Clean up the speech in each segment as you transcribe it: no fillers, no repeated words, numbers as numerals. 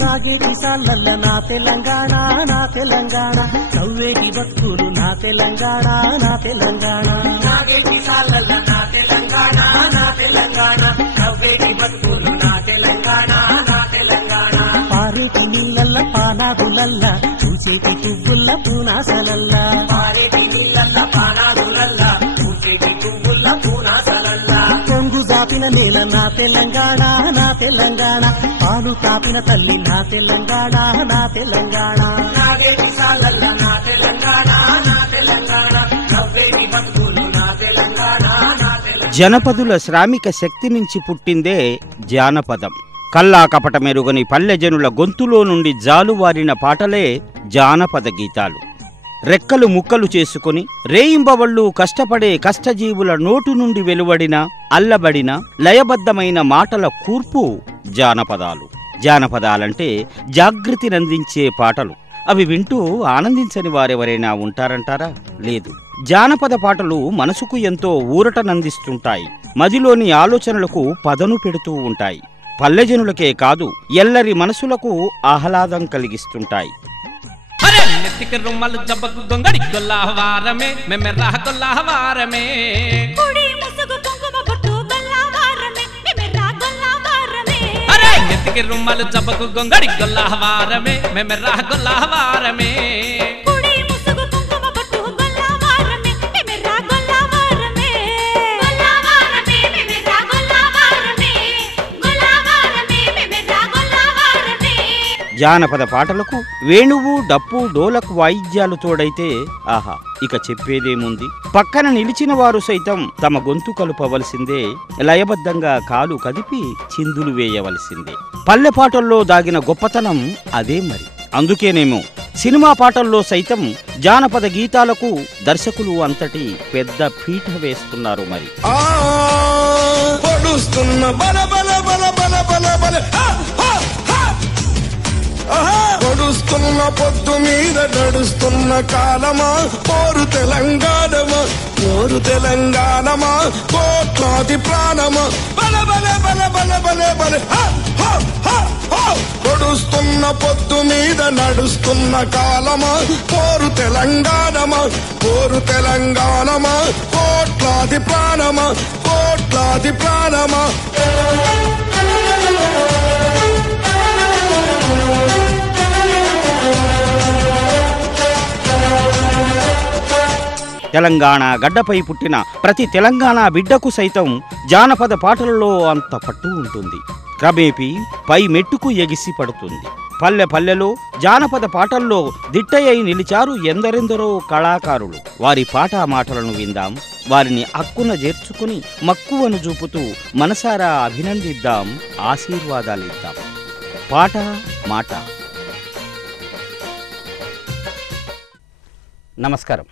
నాగేటి సాలల్ల నా తెలంగాణ నా తెలంగాణ నవ్వేటి బతుకులు నా తెలంగాణ నా తెలంగాణ నాగేటి సాలల్ల నా తెలంగాణ నా తెలంగాణ నవ్వేటి బతుకులు నా తెలంగాణ నా తెలంగాణ పారేటి నీళ్ళల్ల పానాదులల్ల పూసేటి పువ్వుల్ల పూనాసలల్ల పారేటి నీళ్ళల్ల పానాదులల్ల పూసేటి పువ్వుల్ల పూనాసలల్ల కొంగు జాపిన నేల నా తెలంగాణ నా తెలంగాణ పాలు తాపిన తల్లి నా తెలంగాణ నా తెలంగాణ నాగేటి సాలల్ల నా తెలంగాణ నా తెలంగాణ నవ్వేటి బతుకులు నా తెలంగాణ నా తెలంగాణ. జనపదుల శ్రామిక శక్తి నుంచి పుట్టిందే జానపదం. కల్లా కపట మెరుగని పల్లెజనుల గొంతులో నుండి జాలువారిన పాటలే జానపద గీతాలు. రెక్కలు ముక్కలు చేసుకుని రేయింబవళ్ళు కష్టపడే కష్టజీవుల నోటు నుండి వెలువడిన అల్లబడిన లయబద్ధమైన మాటల కూర్పు జానపదాలు. జానపదాలంటే జాగృతినందించే పాటలు. అవి వింటూ ఆనందించని వారెవరైనా ఉంటారంటారా? లేదు. జానపద పాటలు మనసుకు ఎంతో ఊరటనందిస్తుంటాయి. మదిలోని ఆలోచనలకు పదను పెడుతూ ఉంటాయి. పల్లెజనులకే కాదు ఎల్లరి మనసులకు ఆహ్లాదం కలిగిస్తుంటాయి. నెత్తికి రుమ్మలు జబ్బకు గొంగడి గొల్లవారమే మెమెర్రా గొల్లవారమే కుడి ముసుగు కుంకుమ బొట్టు గొల్లవారమే మెమెర్రా గొల్లవారమే అరే నెత్తికి రుమ్మలు జబ్బకు గొంగడి గొల్లవారమే మెమెర్రా గొల్లవారమే కుడి ముసుగు కుంకుమ బొట్టు గొల్లవారమే మెమెర్రా గొల్లవారమే గొల్లవారమే మెమెర్రా గొల్లవారమే గొల్లవారమే మెమెర్రా గొల్లవారమే. జానపద పాటలకు వేణువు డప్పు డోలకు వాయిద్యాలు తోడైతే ఆహా ఇక చెప్పేదేముంది. పక్కన నిలిచిన వారు సైతం తమ గొంతు కలుపవలసిందే. లయబద్ధంగా కాలు కదిపి చిందులు వేయవలసిందే. పల్లె పాటల్లో దాగిన గొప్పతనం అదే మరి. అందుకేనేమో సినిమా పాటల్లో సైతం జానపద గీతాలకు దర్శకులు అంతటి పెద్ద పీఠ వేస్తున్నారు మరి. పొడుస్తున్న పొద్దు మీద నడుస్తున్న కాలమా పోరు తెలంగాణమా పోరు తెలంగాణమా కోట్లాది ప్రాణమా బల బల బల బల బల బల పొడుస్తున్న పొద్దు మీద నడుస్తున్న కాలమా పోరు తెలంగాణమా పోరు తెలంగాణమా కోట్లాది ప్రాణమా కోట్లాది ప్రాణమా. తెలంగాణ గడ్డపై పుట్టిన ప్రతి తెలంగాణ బిడ్డకు సైతం జానపద పాటలలో అంత పట్టు ఉంటుంది. క్రమేపీ పై మెట్టుకు ఎగిసి పడుతుంది. పల్లె పల్లెలో జానపద పాటల్లో దిట్టయ్యి నిలిచారు ఎందరెందరో కళాకారులు. వారి పాటా మాటలను విందాం. వారిని హక్కున చేర్చుకుని మక్కువను చూపుతూ మనసారా అభినందిద్దాం, ఆశీర్వాదాలిద్దాం. పాట మాట. నమస్కారం.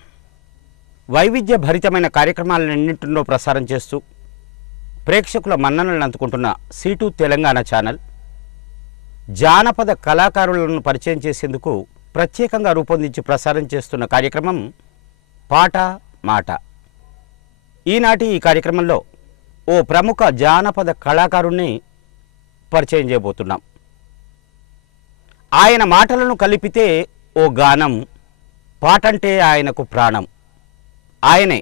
వైవిధ్య భరితమైన కార్యక్రమాలన్నింటిలో ప్రసారం చేస్తూ ప్రేక్షకుల మన్ననలను అందుకుంటున్న C2 తెలంగాణ ఛానల్ జానపద కళాకారులను పరిచయం చేసేందుకు ప్రత్యేకంగా రూపొందించి ప్రసారం చేస్తున్న కార్యక్రమం పాట మాట. ఈనాటి ఈ కార్యక్రమంలో ఓ ప్రముఖ జానపద కళాకారుణ్ణి పరిచయం చేయబోతున్నాం. ఆయన మాటలను కలిపితే ఓ గానం, పాటంటే ఆయనకు ప్రాణం. ఆయనే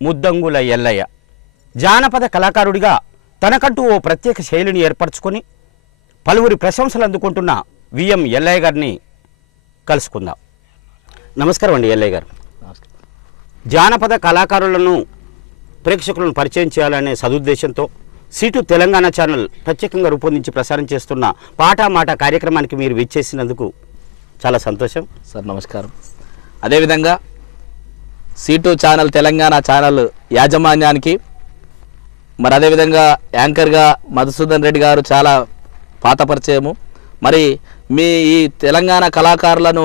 ముద్దంగుల ఎల్లయ్య. జానపద కళాకారుడిగా తనకంటూ ఓ ప్రత్యేక శైలిని ఏర్పరచుకొని పలువురి ప్రశంసలు అందుకుంటున్న విఎం ఎల్లయ్య గారిని కలుసుకుందాం. నమస్కారం అండి ఎల్లయ్య గారు. జానపద కళాకారులను ప్రేక్షకులను పరిచయం చేయాలనే సదుద్దేశంతో C2 తెలంగాణ ఛానల్ ప్రత్యేకంగా రూపొందించి ప్రసారం చేస్తున్న పాట మాట కార్యక్రమానికి మీరు విచ్చేసినందుకు చాలా సంతోషం సార్. నమస్కారం. అదేవిధంగా C2 ఛానల్ తెలంగాణ ఛానల్ యాజమాన్యానికి మరి అదేవిధంగా యాంకర్గా మధుసూదన్ రెడ్డి గారు చాలా పాత పరిచయము. మరి మీ ఈ తెలంగాణ కళాకారులను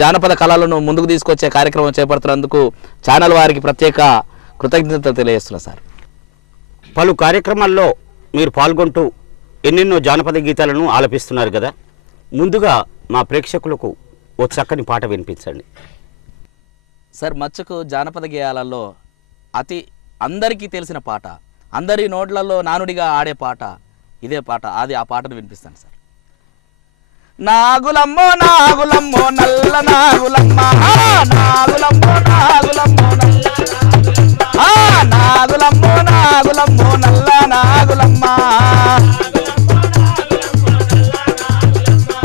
జానపద కళలను ముందుకు తీసుకొచ్చే కార్యక్రమం చేపడుతున్నందుకు ఛానల్ వారికి ప్రత్యేక కృతజ్ఞతలు తెలియజేస్తున్నా సార్. పలు కార్యక్రమాల్లో మీరు పాల్గొంటూ ఎన్నెన్నో జానపద గీతాలను ఆలపిస్తున్నారు కదా. ముందుగా మా ప్రేక్షకులకు ఓ చక్కని పాట వినిపించండి సార్. మచ్చకు జానపద గేయాలలో అందరికీ తెలిసిన పాట, అందరి నోట్లలో నానుడిగా ఆడే పాట ఇదే పాట. ఆ పాటను వినిపిస్తాను సార్. నాగులమ్మో నాగులమ్మో నల్ల నాగులమ్మ నాగులమ్మో నాగులమ్మో నాగులమ్మో నాగులమ్మో నల్ల నాగులమ్మ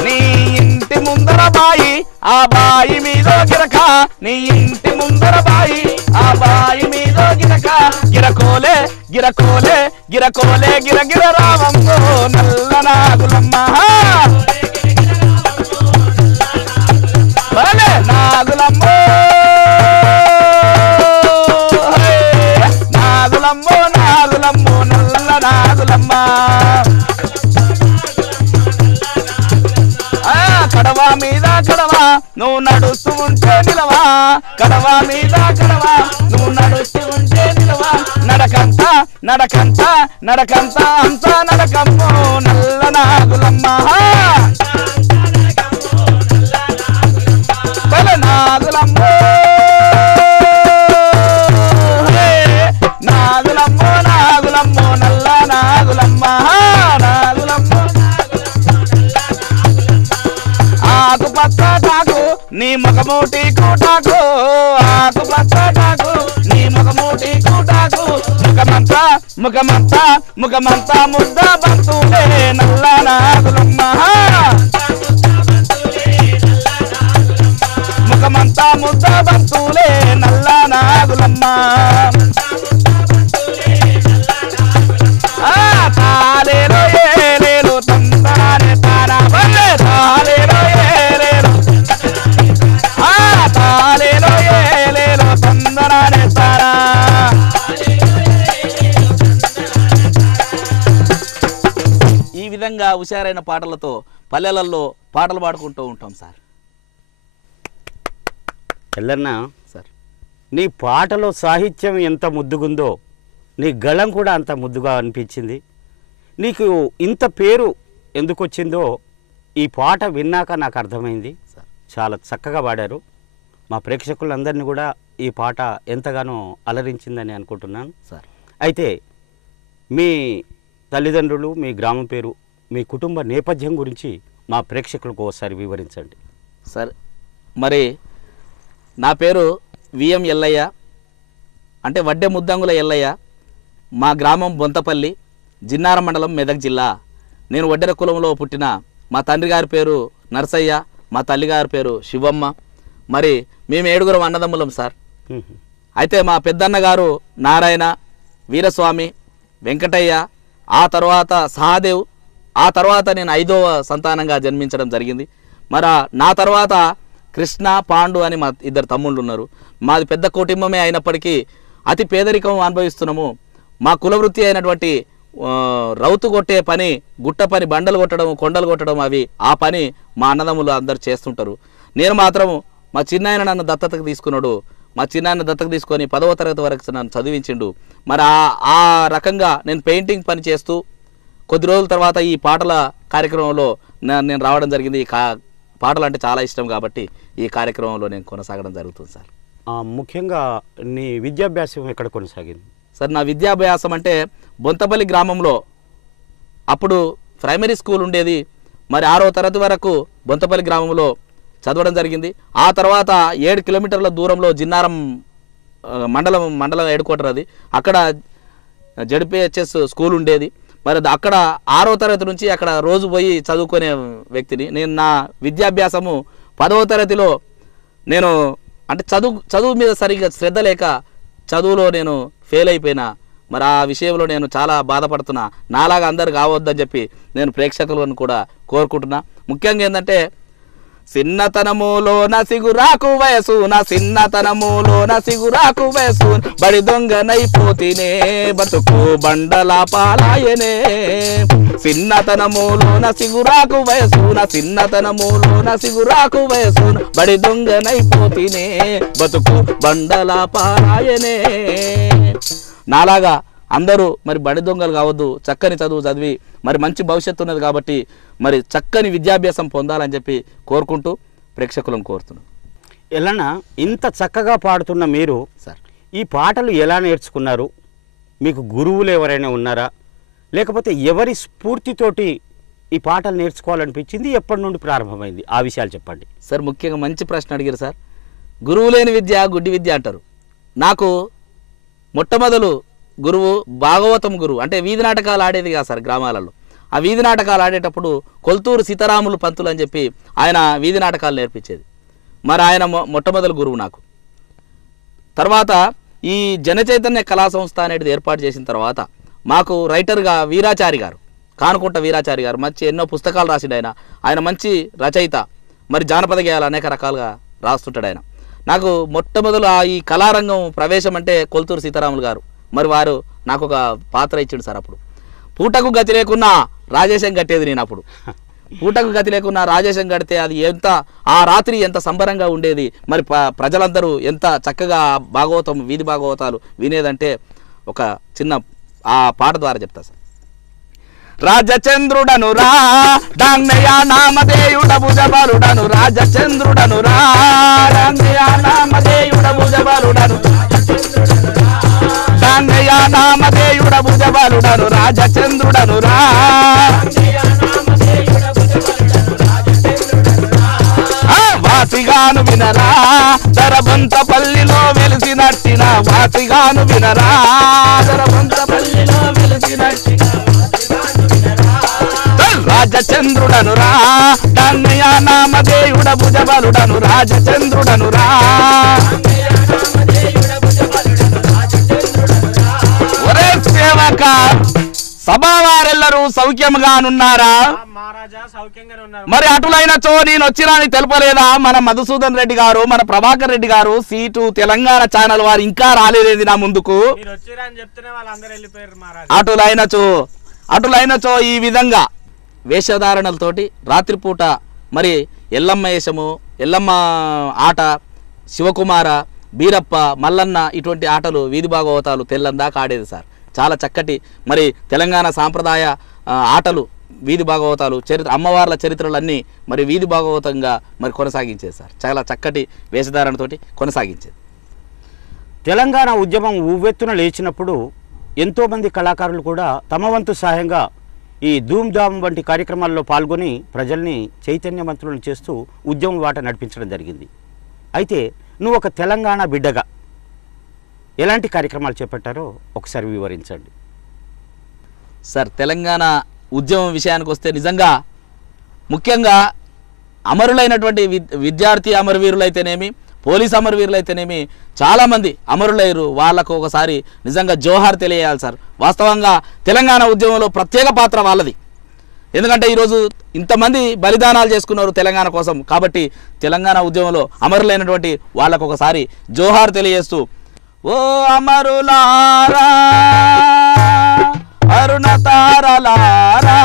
నీ ఇంటి ముందర బాయి ఆ బాయి మీద గిరక నీ ఇంటి ముందర బాయి ఆ బాయి మీద గిరక గిరకోలే గిరకోలే గిరకోలే గిరగిర రావమ్మో నల్ల నాగులమ్మ నాగులమ్మో నాగులమ్మో నాగులమ్మో నల్ల నాగులమ్మ కడవ మీద కడవ నువ్వు నడుస్తూ ఉంటే నిలవా కడవ మీద కడవ నువ్వు నడుస్తూ ఉంటే నిలవా నడకంత నడకంత నడకంత అంతా నడకమ్మో నల్ల నాగులమ్మ నాగులమ్మో నాగులమ్మో నాగులమ్మో నల్ల నాగులమ్మ నాగులమ్మో ఆకుపచ్చ టాకు నీ ముఖమూటి కూటాకు ఆకుపచ్చ టాకు నీ ముఖమూటి కూటాకు ముఖమంతా ముఖమంతా ముఖమంతా ముద్ద బంతులే నల్ల నాగులమ్మ ముఖమంతా ముద్ద బంతులే నల్ల నాగులమ్మ తాలేలో ఏలేలు తందనానే తానా బల్లే తాలేలో ఏలేలు తాలేలో ఏలేలు తందనానే తానా ఈ విధంగా హుషారైన పాటలతో పల్లెలలో పాటలు పాడుకుంటూ ఉంటాం సార్. ఎల్లన్నా సార్ నీ పాటలో సాహిత్యం ఎంత ముద్దుగుందో నీ గళం కూడా అంత ముద్దుగా అనిపించింది. నీకు ఇంత పేరు ఎందుకు వచ్చిందో ఈ పాట విన్నాక నాకు అర్థమైంది. చాలా చక్కగా పాడారు. మా ప్రేక్షకులందరినీ కూడా ఈ పాట ఎంతగానో అలరించిందని అనుకుంటున్నాను సార్. అయితే మీ తల్లిదండ్రులు, మీ గ్రామం పేరు, మీ కుటుంబ నేపథ్యం గురించి మా ప్రేక్షకులకు ఒకసారి వివరించండి సార్. మరి నా పేరు విఎం ఎల్లయ్య, అంటే వడ్డె ముద్దంగుల ఎల్లయ్య. మా గ్రామం బొంతపల్లి, జిన్నారం మండలం, మెదక్ జిల్లా. నేను వడ్డెర కులంలో పుట్టిన. మా తండ్రి గారి పేరు నరసయ్య, మా తల్లిగారి పేరు శివమ్మ. మరి మేము 7 అన్నదమ్ములం సార్. అయితే మా పెద్దన్న గారు నారాయణ, వీరస్వామి, వెంకటయ్య, ఆ తర్వాత సహాదేవ్, ఆ తర్వాత నేను 5వ సంతానంగా జన్మించడం జరిగింది. మరి నా తర్వాత కృష్ణ, పాండు అని మా 2 తమ్ముళ్ళు ఉన్నారు. మాది పెద్ద కుటుంబమే అయినప్పటికీ అతి పేదరికం అనుభవిస్తున్నాము. మా కులవృత్తి అయినటువంటి రౌతు కొట్టే పని, గుట్ట పని, బండలు కొట్టడం, కొండలు కొట్టడం, అవి ఆ పని మా అన్నదమ్ములు అందరు చేస్తుంటారు. నేను మాత్రం మా చిన్నాయన నన్ను దత్తతకు తీసుకున్నాడు. మా చిన్నాయన దత్తకు తీసుకొని 10వ తరగతి వరకు నన్ను చదివించిండు. మరి ఆ రకంగా నేను పెయింటింగ్ పని చేస్తూ కొద్ది రోజుల తర్వాత ఈ పాటల కార్యక్రమంలో నేను రావడం జరిగింది. ఈ పాటలు అంటే చాలా ఇష్టం కాబట్టి ఈ కార్యక్రమంలో నేను కొనసాగడం జరుగుతుంది సార్. ముఖ్యంగా నీ విద్యాభ్యాసం ఎక్కడ కొనసాగింది సార్? నా విద్యాభ్యాసం అంటే బొంతపల్లి గ్రామంలో అప్పుడు ప్రైమరీ స్కూల్ ఉండేది. మరి 6వ తరగతి వరకు బొంతపల్లి గ్రామంలో చదవడం జరిగింది. ఆ తర్వాత 7 కిలోమీటర్ల దూరంలో జిన్నారం మండలం హెడ్ క్వార్టర్ అది, అక్కడ జడ్పిహెచ్ఎస్ స్కూల్ ఉండేది. మరి అక్కడ 6వ తరగతి నుంచి అక్కడ రోజు పోయి చదువుకునే వ్యక్తిని నేను. నా విద్యాభ్యాసము 10వ తరగతిలో నేను అంటే చదువు మీద సరిగ్గా శ్రద్ధ లేక చదువులో నేను ఫెయిల్ అయిపోయినా. మరి ఆ విషయంలో నేను చాలా బాధపడుతున్నా. నాలాగా అందరు కావద్దని చెప్పి నేను ప్రేక్షకులను కూడా కోరుకుంటున్నా. ముఖ్యంగా ఏంటంటే సిన్నతనములోన సిగురాకు వయసు, నా సిన్నతనములోన సిగురాకు వయసు, బడి దొంగనైపోతేనే బతుకు బండల పాలాయనే. సిన్నతనములోన సిగురాకు వయసు, నా సిన్నతనములోన సిగురాకు వయసు, బడి దొంగనైపోతేనే బతుకు బండల పాలాయనే. నాలాగా అందరూ మరి బడి దొంగలు కావద్దు, చక్కని చదువు చదివి మరి మంచి భవిష్యత్తు ఉన్నది కాబట్టి మరి చక్కని విద్యాభ్యాసం పొందాలని చెప్పి కోరుకుంటూ ప్రేక్షకులను కోరుతున్నాను. ఎలానా ఇంత చక్కగా పాడుతున్న మీరు సార్ ఈ పాటలు ఎలా నేర్చుకున్నారు? మీకు గురువులు ఎవరైనా ఉన్నారా, లేకపోతే ఎవరి స్ఫూర్తితోటి ఈ పాటలు నేర్చుకోవాలనిపించింది? ఎప్పటి నుండి ప్రారంభమైంది? ఆ విషయాలు చెప్పండి సార్. ముఖ్యంగా మంచి ప్రశ్న అడిగారు సార్. గురువు లేని విద్య గుడ్డి విద్య అంటారు. నాకు మొట్టమొదలు గురువు భాగవతం గురువు, అంటే వీధి నాటకాలు ఆడేది కాదు సార్ గ్రామాలలో. ఆ వీధి నాటకాలు ఆడేటప్పుడు కొల్తూరు సీతారాములు పంతులు అని చెప్పి ఆయన వీధి నాటకాలు నేర్పించేది. మరి ఆయన మొట్టమొదటి గురువు నాకు. తర్వాత ఈ జనచైతన్య కళా సంస్థ అనేది ఏర్పాటు చేసిన తర్వాత మాకు రైటర్గా వీరాచారి గారు, కానుకుంట వీరాచారి గారు మంచి ఎన్నో పుస్తకాలు రాసిండు. ఆయన మంచి రచయిత. మరి జానపద గేయాలు అనేక రకాలుగా రాస్తుంటాడు ఆయన. నాకు మొట్టమొదలు ఈ కళారంగం ప్రవేశం అంటే కొల్తూరు సీతారాములు గారు. మరి వారు నాకు ఒక పాత్ర ఇచ్చిండు సార్. అప్పుడు పూటకు గతి లేకున్నా రాజేశం కట్టేది నేను. అప్పుడు పూటకు గతి లేకున్నా రాజేశం కడితే అది ఎంత ఆ రాత్రి ఎంత సంబరంగా ఉండేది. మరి ప్రజలందరూ ఎంత చక్కగా భాగవతం వీధి భాగవతాలు వినేదంటే ఒక చిన్న ఆ పాట ద్వారా చెప్తా సార్. రాజచంద్రుడను రా దాన్నయ్య నామధేయుడ భుజబలుడను, రాజచంద్రుడను రా దాన్నయ్య నామధేయుడ భుజబలుడను, దాన్నయ్య నామధేయుడ భుజబలుడను, రాజచంద్రుడను రా వాసిగాను వినరా దరబంతపల్లిలో వెలిసినట్టిన, వాసిగాను వినరా దరబంతపల్లిలో వెలిసినట్టిన రాజచంద్రుడను రా కన్నయ్య నామధేయుడ భుజబలుడను, రాజచంద్రుడను రా. ఒరే సేవక, సభావారెల్లరూ సౌఖ్యంగానున్నారా? మరి అటులైనచో నేను వచ్చినాని తెలుపలేదా మన మధుసూదన్ రెడ్డి గారు, మన ప్రభాకర్ రెడ్డి గారు? సీటు తెలంగాణ ఛానల్ వారు ఇంకా రాలేదేది నా ముందుకు. అటులైనచో ఈ విధంగా వేషధారణలతోటి రాత్రిపూట మరి ఎల్లమ్మ వేషము, ఎల్లమ్మ ఆట, శివకుమార, బీరప్ప, మల్లన్న ఇటువంటి ఆటలు వీధి భాగవతాలు తెల్లందాకా ఆడేది సార్. చాలా చక్కటి మరి తెలంగాణ సాంప్రదాయ ఆటలు వీధి భాగవతాలు, అమ్మవార్ల చరిత్రలన్నీ మరి వీధి భాగవతంగా మరి కొనసాగించేది సార్. చాలా చక్కటి వేషధారణతోటి కొనసాగించేది. తెలంగాణ ఉద్యమం ఉవ్వెత్తున లేచినప్పుడు ఎంతోమంది కళాకారులు కూడా తమ వంతు సహాయంగా ఈ ధూమ్ధామ్ వంటి కార్యక్రమాల్లో పాల్గొని ప్రజల్ని చైతన్యవంతులను చేస్తూ ఉద్యమం వాట నడిపించడం జరిగింది. అయితే నువ్వు ఒక తెలంగాణ బిడ్డగా ఎలాంటి కార్యక్రమాలు చేపట్టారో ఒకసారి వివరించండి సార్. తెలంగాణ ఉద్యమం విషయానికి వస్తే నిజంగా ముఖ్యంగా అమరులైనటువంటి విద్యార్థి అమరవీరులైతేనేమి, పోలీస్ అమరవీరులైతేనేమి చాలామంది అమరులయ్యారు. వాళ్ళకు ఒకసారి నిజంగా జోహార్ తెలియాలి సార్. వాస్తవంగా తెలంగాణ ఉద్యమంలో ప్రత్యేక పాత్ర వాళ్ళది. ఎందుకంటే ఈరోజు ఇంతమంది బలిదానాలు చేసుకున్నారు తెలంగాణ కోసం. కాబట్టి తెలంగాణ ఉద్యమంలో అమరులైనటువంటి వాళ్ళకు ఒకసారి జోహార్ తెలియజేస్తూ, ఓ అమరులారా అరుణ తారలారా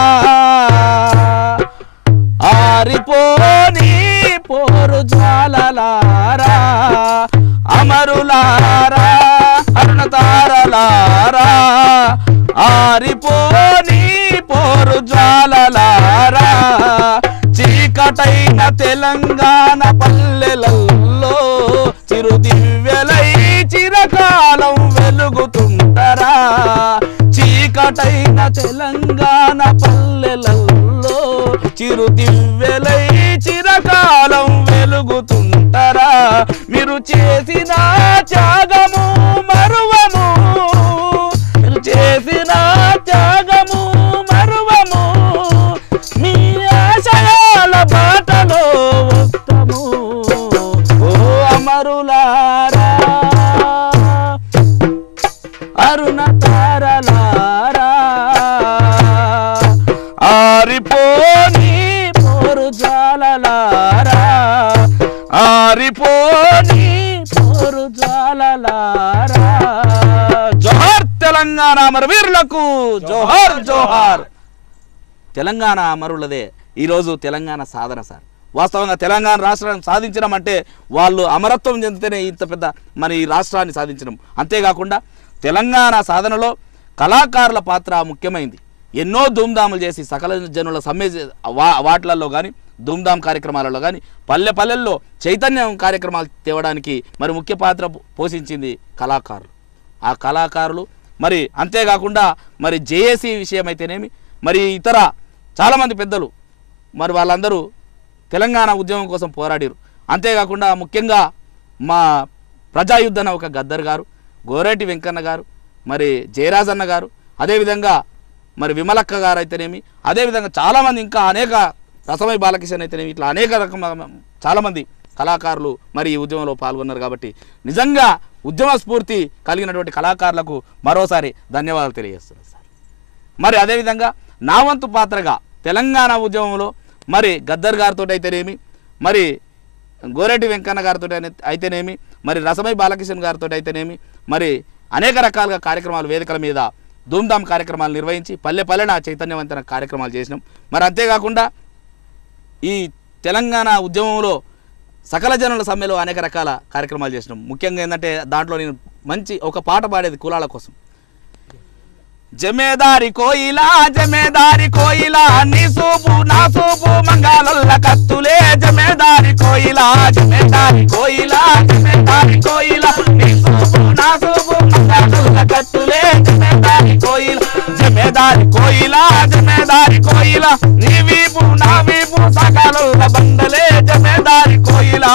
ఆరిపోని పోరు జ్వాలలారా, అమరులారా అరుణ తారలారా ఆరిపోని పోరు జ్వాలలారా, చీకటైన తెలంగాణ పల్లెలలో చిరుదివ్యలై చిరకాలం వెలుగుతుంటరా, చీకటైన తెలంగాణ పల్లెలలో చిరుదివ్యలై చిరకాలం వెలుగుతుంటరా, మీరు చేసిన త్యాగము మరువము, మీరు చేసిన త్యాగము మరువము, మీ ఆశయాల బాటలో వస్తాము. ఓ అమరులారా అరుణ తారలారా ఆరిపోని పోరు జ్వాలలారా, ఆరిపోని పోరు జ్వాలలారా. జోహార్ తెలంగాణ అమరవీరులకు, జోహార్ జోహార్. తెలంగాణ అమరులదే ఈరోజు తెలంగాణ సాధన సార్. వాస్తవంగా తెలంగాణ రాష్ట్రాన్ని సాధించడం అంటే వాళ్ళు అమరత్వం చెందితేనే ఇంత పెద్ద మరి ఈ రాష్ట్రాన్ని సాధించడం. అంతేకాకుండా తెలంగాణ సాధనలో కళాకారుల పాత్ర ముఖ్యమైంది. ఎన్నో ధూమ్ధాములు చేసి సకల జనుల వాటిలలో కానీ ధూమ్ధామ్ కార్యక్రమాలలో కానీ పల్లెల్లో చైతన్యం కార్యక్రమాలు తేవడానికి మరి ముఖ్య పాత్ర పోషించింది కళాకారులు. ఆ కళాకారులు మరి అంతేకాకుండా మరి జేఏసీ విషయం అయితేనేమి, మరి ఇతర చాలామంది పెద్దలు మరి వాళ్ళందరూ తెలంగాణ ఉద్యమం కోసం పోరాడారు. అంతేకాకుండా ముఖ్యంగా మా ప్రజాయుద్ధ నౌక గద్దర్ గారు, గోరేటి వెంకన్న గారు, మరి జయరాజన్న గారు, అదేవిధంగా మరి విమలక్క గారు అయితేనేమి, అదేవిధంగా చాలామంది ఇంకా అనేక రసమై బాలకిషన్ అయితేనేమి, ఇట్లా అనేక రకమైన చాలామంది కళాకారులు మరి ఈ ఉద్యమంలో పాల్గొన్నారు. కాబట్టి నిజంగా ఉద్యమ స్ఫూర్తి కలిగినటువంటి కళాకారులకు మరోసారి ధన్యవాదాలు తెలియజేస్తున్నాను సార్. మరి అదేవిధంగా నా వంతు పాత్రగా తెలంగాణ ఉద్యమంలో మరి గద్దర్ గారితో అయితేనేమి, మరి గోరేటి వెంకన్న గారితో అయితేనేమి, మరి రసమై బాలకిషన్ గారితో అయితేనేమి, మరి అనేక రకాలుగా కార్యక్రమాలు వేదికల మీద ధూమ్ధామ్ కార్యక్రమాలు నిర్వహించి పల్లె పల్లెన చైతన్యవంతమైన కార్యక్రమాలు చేసినాం. మరి అంతేకాకుండా ఈ తెలంగాణ ఉద్యమంలో సకల జనుల సమ్మెలో అనేక రకాల కార్యక్రమాలు చేసినాం. ముఖ్యంగా ఏంటంటే దాంట్లో నేను మంచి ఒక పాట పాడేది కులాల కోసం. జమేదారి కోయిలా జమేదారి కోయిలా నీ సూపు నా సూపు మంగాలల్ల కత్తులే జమేదారి కోయిలా జమేదారి కోయిలా జమేదారి కోయిలా నీ సూపు నా సూపు మంగాలల్ల కత్తులే జమేదారి కోయిలా జమేదారి కోయిలా జమేదారి కోయిలా నీ వీపు నా వీపు సకాలల్ల బండలే జమేదారి కోయిలా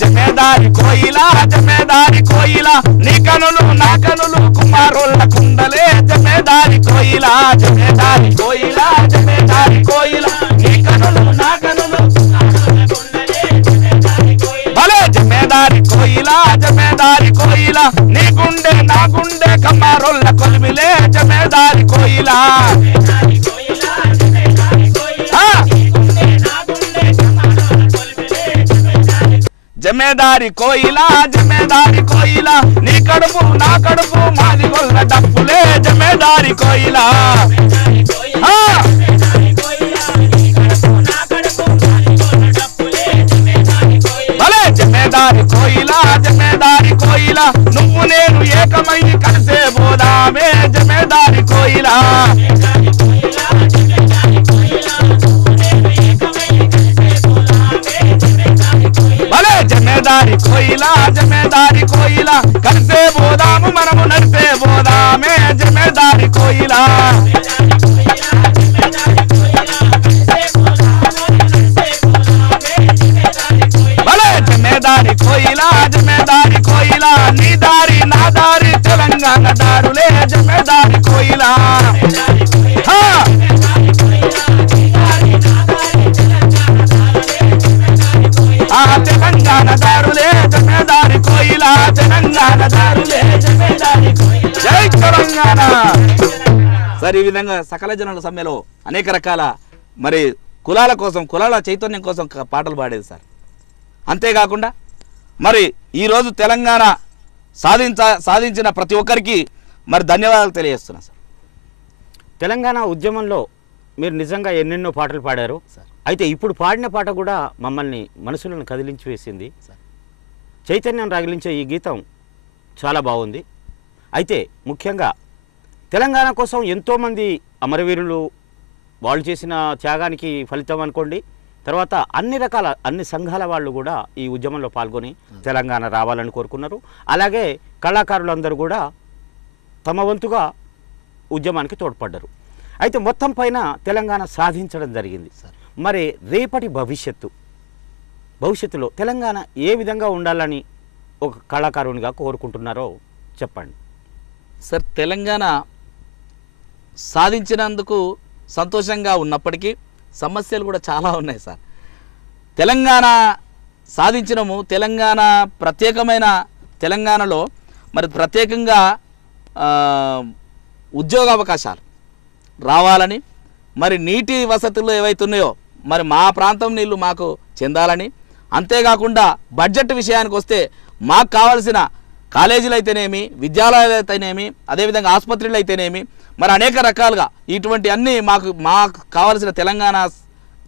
జమేదారి కోయిలా జమేదారి కోయిలా నీ కనులు నా కనులు కుమారుల కుండలే జమేదారి కోయిలా జమేదారి కోయిలా జమేదారి కోయిలా నీ కనులు నా కనులు భలే జమేదారి కోయిలా జమేదారి కోయిలా నీ గుండె నా గుండె కమారుల కొలిమిలే జమేదారి కోయిలా జమేదారి కోయిలా జమేదారి కోయిలా నీ కడుపు నా కడుపు మాది గొల్ల డప్పులే జమేదారి కోయిలా భలే జమేదారి కోయిలా జమేదారి కోయిలా నువ్వు నేను ఏకమై కలిసే పోదామే జమేదారి కోయిలా జమేదారి కోయిలా జమేదారి కోయిలా కలిసే పోదాము మనము నడిసే పోదామే జమేదారి కోయిలా భలే జమేదారి కోయిలా జమేదారి కోయిలా నీ దారి నా దారి తెలంగాణ దారులే జమేదారి కోయిలా తెలంగాణ దారులే జమేదారి కోయిలా తెలంగాణ దారులే జమేదారి కోయిలా జై తెలంగాణ. సార్ ఈ విధంగా సకల జనుల సమ్మెలో అనేక రకాల మరి కులాల కోసం కులాల చైతన్యం కోసం పాటలు పాడేది సార్. అంతేకాకుండా మరి ఈరోజు తెలంగాణ సాధించిన ప్రతి ఒక్కరికి మరి ధన్యవాదాలు తెలియజేస్తున్నా సార్. తెలంగాణ ఉద్యమంలో మీరు నిజంగా ఎన్నెన్నో పాటలు పాడారు సార్. అయితే ఇప్పుడు పాడిన పాట కూడా మమ్మల్ని మనసులను కదిలించి వేసింది, చైతన్యం రగిలించే ఈ గీతం చాలా బాగుంది. అయితే ముఖ్యంగా తెలంగాణ కోసం ఎంతోమంది అమరవీరులు వాళ్ళు చేసిన త్యాగానికి ఫలితం అనుకోండి, తర్వాత అన్ని సంఘాల వాళ్ళు కూడా ఈ ఉద్యమంలో పాల్గొని తెలంగాణ రావాలని కోరుకున్నారు. అలాగే కళాకారులందరూ కూడా తమ వంతుగా ఉద్యమానికి తోడ్పడ్డారు. అయితే మొత్తం పైన తెలంగాణ సాధించడం జరిగింది. మరి రేపటి భవిష్యత్తులో తెలంగాణ ఏ విధంగా ఉండాలని ఒక కళాకారునిగా కోరుకుంటున్నారో చెప్పండి సార్. తెలంగాణ సాధించినందుకు సంతోషంగా ఉన్నప్పటికీ సమస్యలు కూడా చాలా ఉన్నాయి సార్. తెలంగాణ సాధించినము, తెలంగాణ ప్రత్యేకమైన తెలంగాణలో మరి ప్రత్యేకంగా ఉద్యోగ అవకాశాలు రావాలని, మరి నీటి వసతులు ఏవైతున్నాయో మరి మా ప్రాంతం నీళ్ళు మాకు చెందాలని, అంతేకాకుండా బడ్జెట్ విషయానికి వస్తే మాకు కావాల్సిన కాలేజీలు అయితేనేమి, విద్యాలయాలు అయితేనేమి, అదేవిధంగా ఆసుపత్రులు అయితేనేమి, మరి అనేక రకాలుగా ఇటువంటి అన్నీ మాకు కావాల్సిన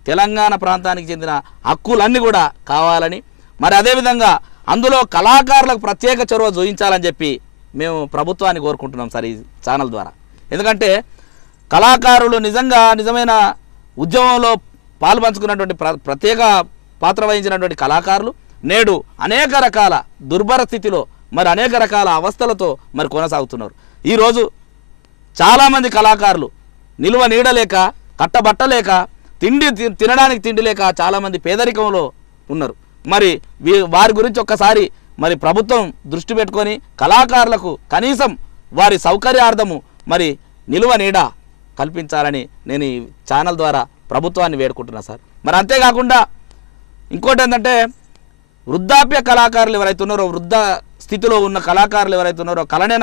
తెలంగాణ ప్రాంతానికి చెందిన హక్కులన్నీ కూడా కావాలని, మరి అదేవిధంగా అందులో కళాకారులకు ప్రత్యేక చొరవ చూపించాలని చెప్పి మేము ప్రభుత్వాన్ని కోరుకుంటున్నాం సార్ ఈ ఛానల్ ద్వారా. ఎందుకంటే కళాకారులు నిజమైన ఉద్యమంలో పాల్పంచుకున్నటువంటి ప్రత్యేక పాత్ర వహించినటువంటి కళాకారులు నేడు అనేక రకాల దుర్భర స్థితిలో మరి అనేక రకాల అవస్థలతో మరి కొనసాగుతున్నారు. ఈరోజు చాలామంది కళాకారులు నిలువ నీడలేక కట్టబట్టలేక తినడానికి తిండి లేక చాలామంది పేదరికంలో ఉన్నారు. మరి వారి గురించి ఒక్కసారి మరి ప్రభుత్వం దృష్టి పెట్టుకొని కళాకారులకు కనీసం వారి సౌకర్యార్థము మరి నిలువ నీడ కల్పించాలని నేను ఈ ఛానల్ ద్వారా ప్రభుత్వాన్ని వేడుకుంటున్నా సార్. మరి అంతేకాకుండా ఇంకోటి ఏంటంటే వృద్ధాప్య కళాకారులు ఎవరైతే ఉన్నారో, వృద్ధ స్థితిలో ఉన్న కళాకారులు ఎవరైతే ఉన్నారో, కళనే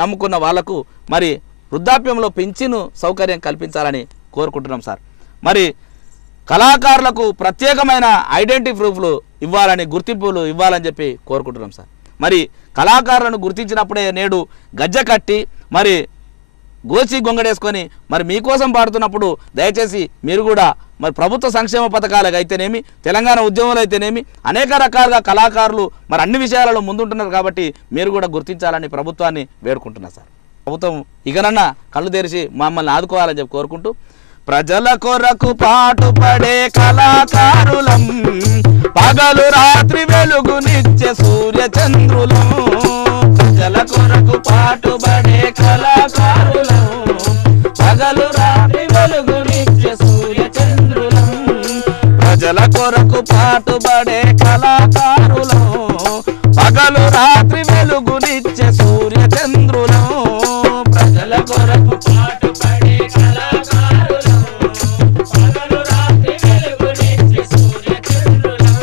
నమ్ముకున్న వాళ్లకు మరి వృద్ధాప్యంలో పెన్షన్ సౌకర్యం కల్పించాలని కోరుకుంటున్నాం సార్. మరి కళాకారులకు ప్రత్యేకమైన ఐడెంటిటీ ప్రూఫ్లు ఇవ్వాలని, గుర్తింపులు ఇవ్వాలని చెప్పి కోరుకుంటున్నాం సార్. మరి కళాకారులను గుర్తించినప్పుడే నేడు గజ్జె కట్టి మరి గోచి గొంగడేసుకొని మరి మీకోసం పాడుతున్నప్పుడు దయచేసి మీరు కూడా మరి ప్రభుత్వ సంక్షేమ పథకాలకు అయితేనేమి, తెలంగాణ ఉద్యమంలో అయితేనేమి అనేక రకాలుగా కళాకారులు మరి అన్ని విషయాలలో ముందుంటున్నారు కాబట్టి మీరు కూడా గుర్తించాలని ప్రభుత్వాన్ని వేడుకుంటున్నా సార్. ప్రభుత్వం ఇకనన్నా కళ్ళు తెరిచి మమ్మల్ని ఆదుకోవాలని చెప్పి కోరుకుంటూ, ప్రజల కొరకు పాటుపడే కళాకారులం, పగలు రాత్రి వెలుగునిచ్చే సూర్య చంద్రులం. ప్రజల కొరకు పాటుపడే కళాకారులం, పగలు రాత్రి వెలుగునిచ్చే సూర్య చంద్రులం. ప్రజల కొరకు పాటుపడే కళాకారులం, పగలు రాత్రి వెలుగునిచ్చే సూర్య చంద్రులం. ప్రజల కొరకు పాటుపడే కళాకారులం, పగలు రాత్రి వెలుగునిచ్చే సూర్య చంద్రులం.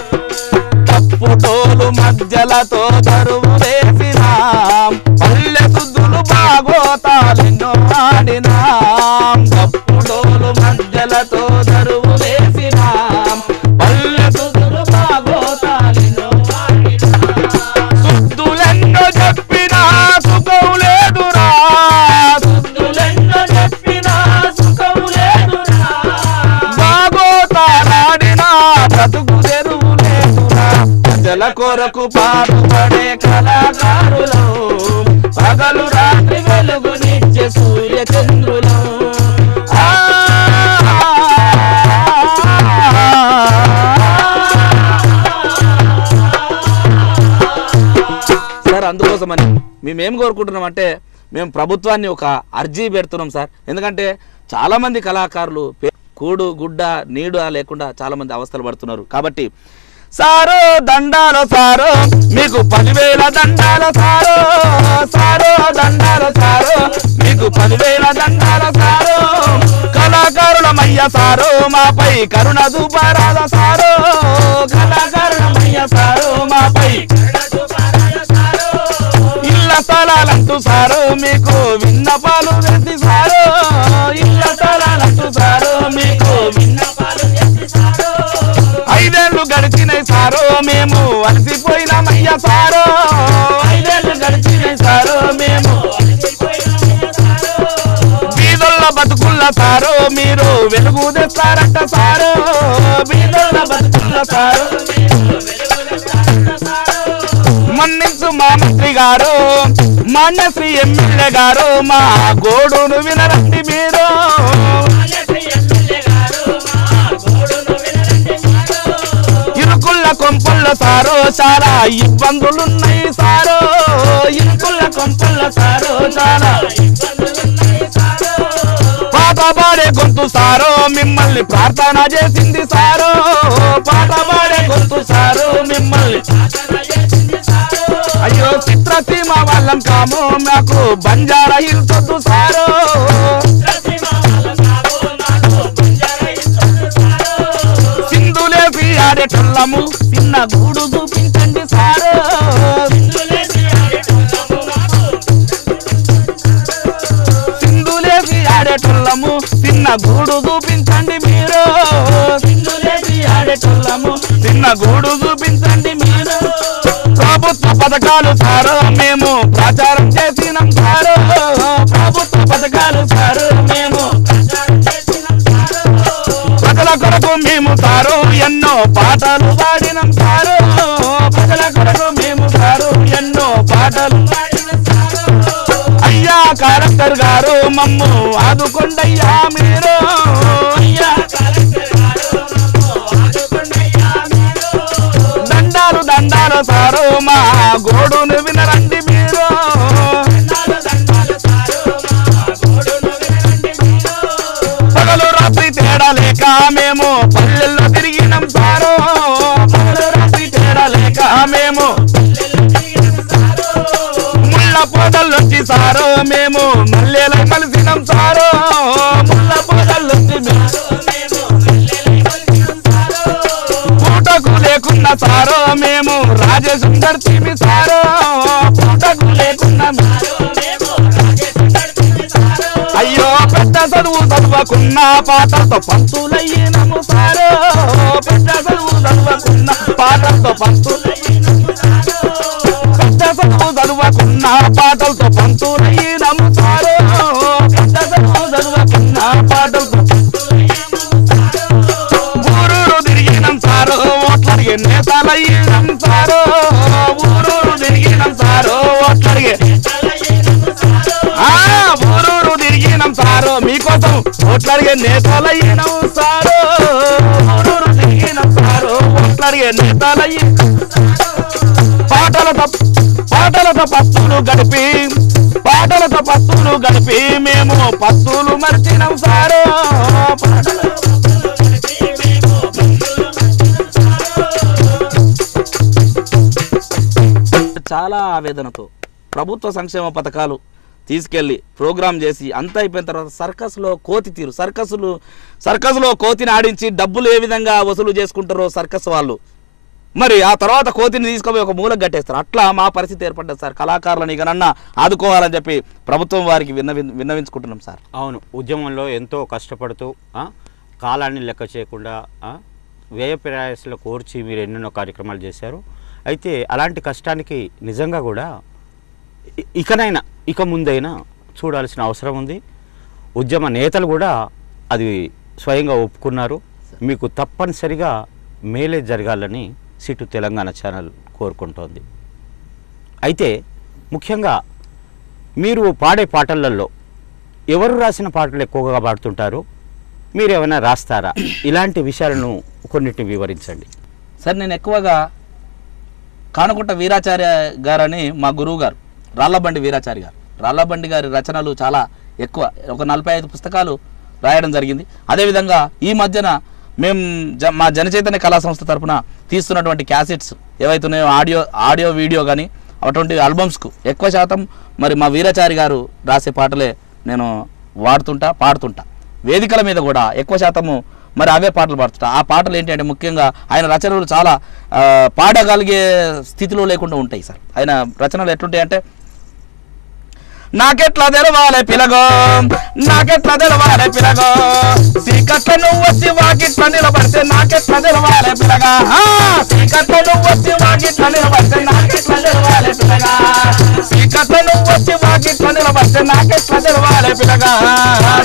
తప్పుటోలు మధ్యలతో దరువు వేసినాం, పల్లె సుద్దులు బాగోతాలెన్నో ఆడినాం. తప్పుటోలు మధ్యలతో దరువు వేసినాం, పల్లె సుద్దులు బాగోతాలెన్నో ఆడినాం. సుద్దులెన్నో చెప్పినా సుఖం లేదురా, సుద్దులెన్నో చెప్పినా సుఖం లేదురా. బాగోతాలాడినా బ్రతుకు తెరువు లేదురా. ప్రజల కొరకు పాటుపడే కళాకారులం, పగలు రాత్రి వెలుగునిచ్చే సూర్య చంద్రులం. సార్ అందుకోసమని మేమేం కోరుకుంటున్నామంటే మేము ప్రభుత్వాన్ని ఒక అర్జీ పెడుతున్నాం సార్. ఎందుకంటే చాలామంది కళాకారులు కూడు గుడ్డ నీడు లేకుండా చాలామంది అవస్థలు పడుతున్నారు. కాబట్టి సారో దండాలో సారో మీకు 10,000 దండాల సారో, సారో దండాలో సారో మీకు 10,000 దండాల సారో. కళాకారులమయ్య సారో మాపై కరుణ చూపరాద సారో, కళాకారులమయ్య సారో మాపై ఇళ్ళ స్థలాలంటూ సారో మీకు విన్నపాలు చేసి సారో, ఇళ్ళ స్థలాలంటూ సారో మీకు విన్నపాలు చేసి సారో. 5 ఏళ్ళు గడిచినాయి సారో మేము అలసిపోయినామయ్య సారో, 5 ఏళ్ళు గడిచినాయి సారో మేము బీదొల్ల బతుకుల్ల సారో మీరు వెలుగు తెస్తారంట సారో, బీదొల్ల బతుకుల్ల సారో. మన్నించు మా మంత్రి గారు, మాన్యశ్రీ ఎమ్మెల్యే గారు, మా గోడును వినరండి మీరు. ఇరుకుల్ల కొంపల్ల సారో చాలా ఇబ్బందులున్నాయి సారో, ఇరుకుల్ల కొంపల్ల సారో చాలా ఇబ్బందులున్నాయి సారో. పాట పాడే గొంతు సారో మిమ్మల్ని ప్రార్థన చేసింది సారో, పాట పాడే గొంతు సారో మిమ్మల్ని. అయ్యో చిత్రసీమ వాళ్ళం కాము మాకు బంజారా హిల్స్ వద్దు సారో, సింధులేసి ఆడేటోళ్ళము చిన్న గూడు చూపించండి సారో, సింధులేసి ఆడేటోళ్ళము చిన్న గూడు చూపించండి మీరు, సింధులేసి ఆడేటోళ్ళము చిన్న గూడు చూపించండి మీరు. ప్రభుత్వ పథకాలు సారో మేము ప్రచారం చేసినాం సారో, ప్రభుత్వ పథకాలు సారో మేము ప్రజల కొరకు మేము సారో ఎన్నో పాటలు పాడినాం సారో, ప్రజల కొరకు మేము సారో ఎన్నో పాటలు పాడినాం సారో. అయ్యా కలెక్టర్ గారు మమ్ము ఆదుకొండయ్యా మీరు, అయ్యా కలెక్టర్ గారు మమ్ము ఆదుకొండయ్యా మీరు. దండాలు దండాలు సారో మా గోడును వినరా సారో మేము మల్లెల కలిసినాం సారో ముళ్ళ పొదలొచ్చి పూటకు లేకున్న సారో మేము రాజసుందర్ తిమి సారో పూటకు లేకున్న అయ్యో పెద్ద చదువు చదువుకున్న పాటలతో పంతులయ్యినము సారో పెద్ద చదువు చదువుకున్న పాటలతో పెద్ద చదువు చదువుకున్న పాటలతో పంతులయ్యినము సారో పెద్ద చదువు చదువుకున్న పాటలతో ఊరూరు తిరిగినం సారో ఓట్లడిగే నేతలయ్యినం సారో ఊరూరు తిరిగినం సారో ఓట్లడిగే ఊరూరు తిరిగినం సారో మీకోసం ఓట్లడిగే నేతలయ్యినం సారో ఊరూరు తిరిగినం సారో ఓట్లడిగే నేతలయ్యి పాటలతో పత్తులు గడిపి మేము పత్తులు మర్చినం సారో చాలా ఆవేదనతో ప్రభుత్వ సంక్షేమ పథకాలు తీసుకెళ్ళి ప్రోగ్రామ్ చేసి అంతా అయిపోయిన తర్వాత సర్కస్లో కోతిని ఆడించి డబ్బులు ఏ విధంగా వసూలు చేసుకుంటారో సర్కస్ వాళ్ళు మరి ఆ తర్వాత కోతిని తీసుకొని ఒక మూలకు కట్టేస్తారు. అట్లా మా పరిస్థితి ఏర్పడ్డది సార్. కళాకారులను ఇకనన్నా ఆదుకోవాలని చెప్పి ప్రభుత్వం వారికి విన్నవించుకుంటున్నాం సార్. అవును, ఉద్యమంలో ఎంతో కష్టపడుతూ కాలాన్ని లెక్క చేయకుండా వ్యయ ప్రయాసాలు కోర్చి మీరు ఎన్నెన్నో కార్యక్రమాలు చేశారు. అయితే అలాంటి కష్టానికి నిజంగా కూడా ఇక ముందైనా చూడాల్సిన అవసరం ఉంది. ఉద్యమ నేతలు కూడా అది స్వయంగా ఒప్పుకున్నారు. మీకు తప్పనిసరిగా మేలే జరగాలని సిటు తెలంగాణ ఛానల్ కోరుకుంటోంది. అయితే ముఖ్యంగా మీరు పాడే పాటలలో ఎవరు రాసిన పాటలు ఎక్కువగా పాడుతుంటారు? మీరు ఏమైనా రాస్తారా? ఇలాంటి విషయాలను కొన్నిటిని వివరించండి సార్. నేను ఎక్కువగా కానుకుంట వీరాచార్య గారని మా గురువు గారు రాళ్ళబండి వీరాచార్య గారు, రాళ్ళబండి గారి రచనలు చాలా ఎక్కువ, ఒక 45 పుస్తకాలు రాయడం జరిగింది. అదేవిధంగా ఈ మధ్యన మేము మా జనచైతన్య కళా సంస్థ తరఫున తీస్తున్నటువంటి క్యాసెట్స్ ఏవైతున్నాయో ఆడియో వీడియో కానీ అటువంటి ఆల్బమ్స్కు ఎక్కువ శాతం మరి మా వీరాచారి గారు రాసే పాటలే నేను పాడుతుంటా. వేదికల మీద కూడా ఎక్కువ శాతము మరి అవే పాటలు పాడుతుంటా. ఆ పాటలు ఏంటంటే ముఖ్యంగా ఆయన రచనలు చాలా పాడగలిగే స్థితిలో లేకుండా ఉంటాయి సార్. ఆయన రచనలు ఎట్లుంటాయంటే, నాకెట్లా తెలవాలే పిలగో సీకట్ల నువ్వు వచ్చి వాకిట్ల నిలబడితే నాకెట్లా తెలవాలే పిలగా సీకట్ల నువ్వు వచ్చి వాకిట్ల నిలబడితే నాకెట్లా తెలవాలే పిలగా సీకట్ల నువ్వు వచ్చి వాకిట్ల నిలబడితే నాకెట్లా తెలవాలే పిలగా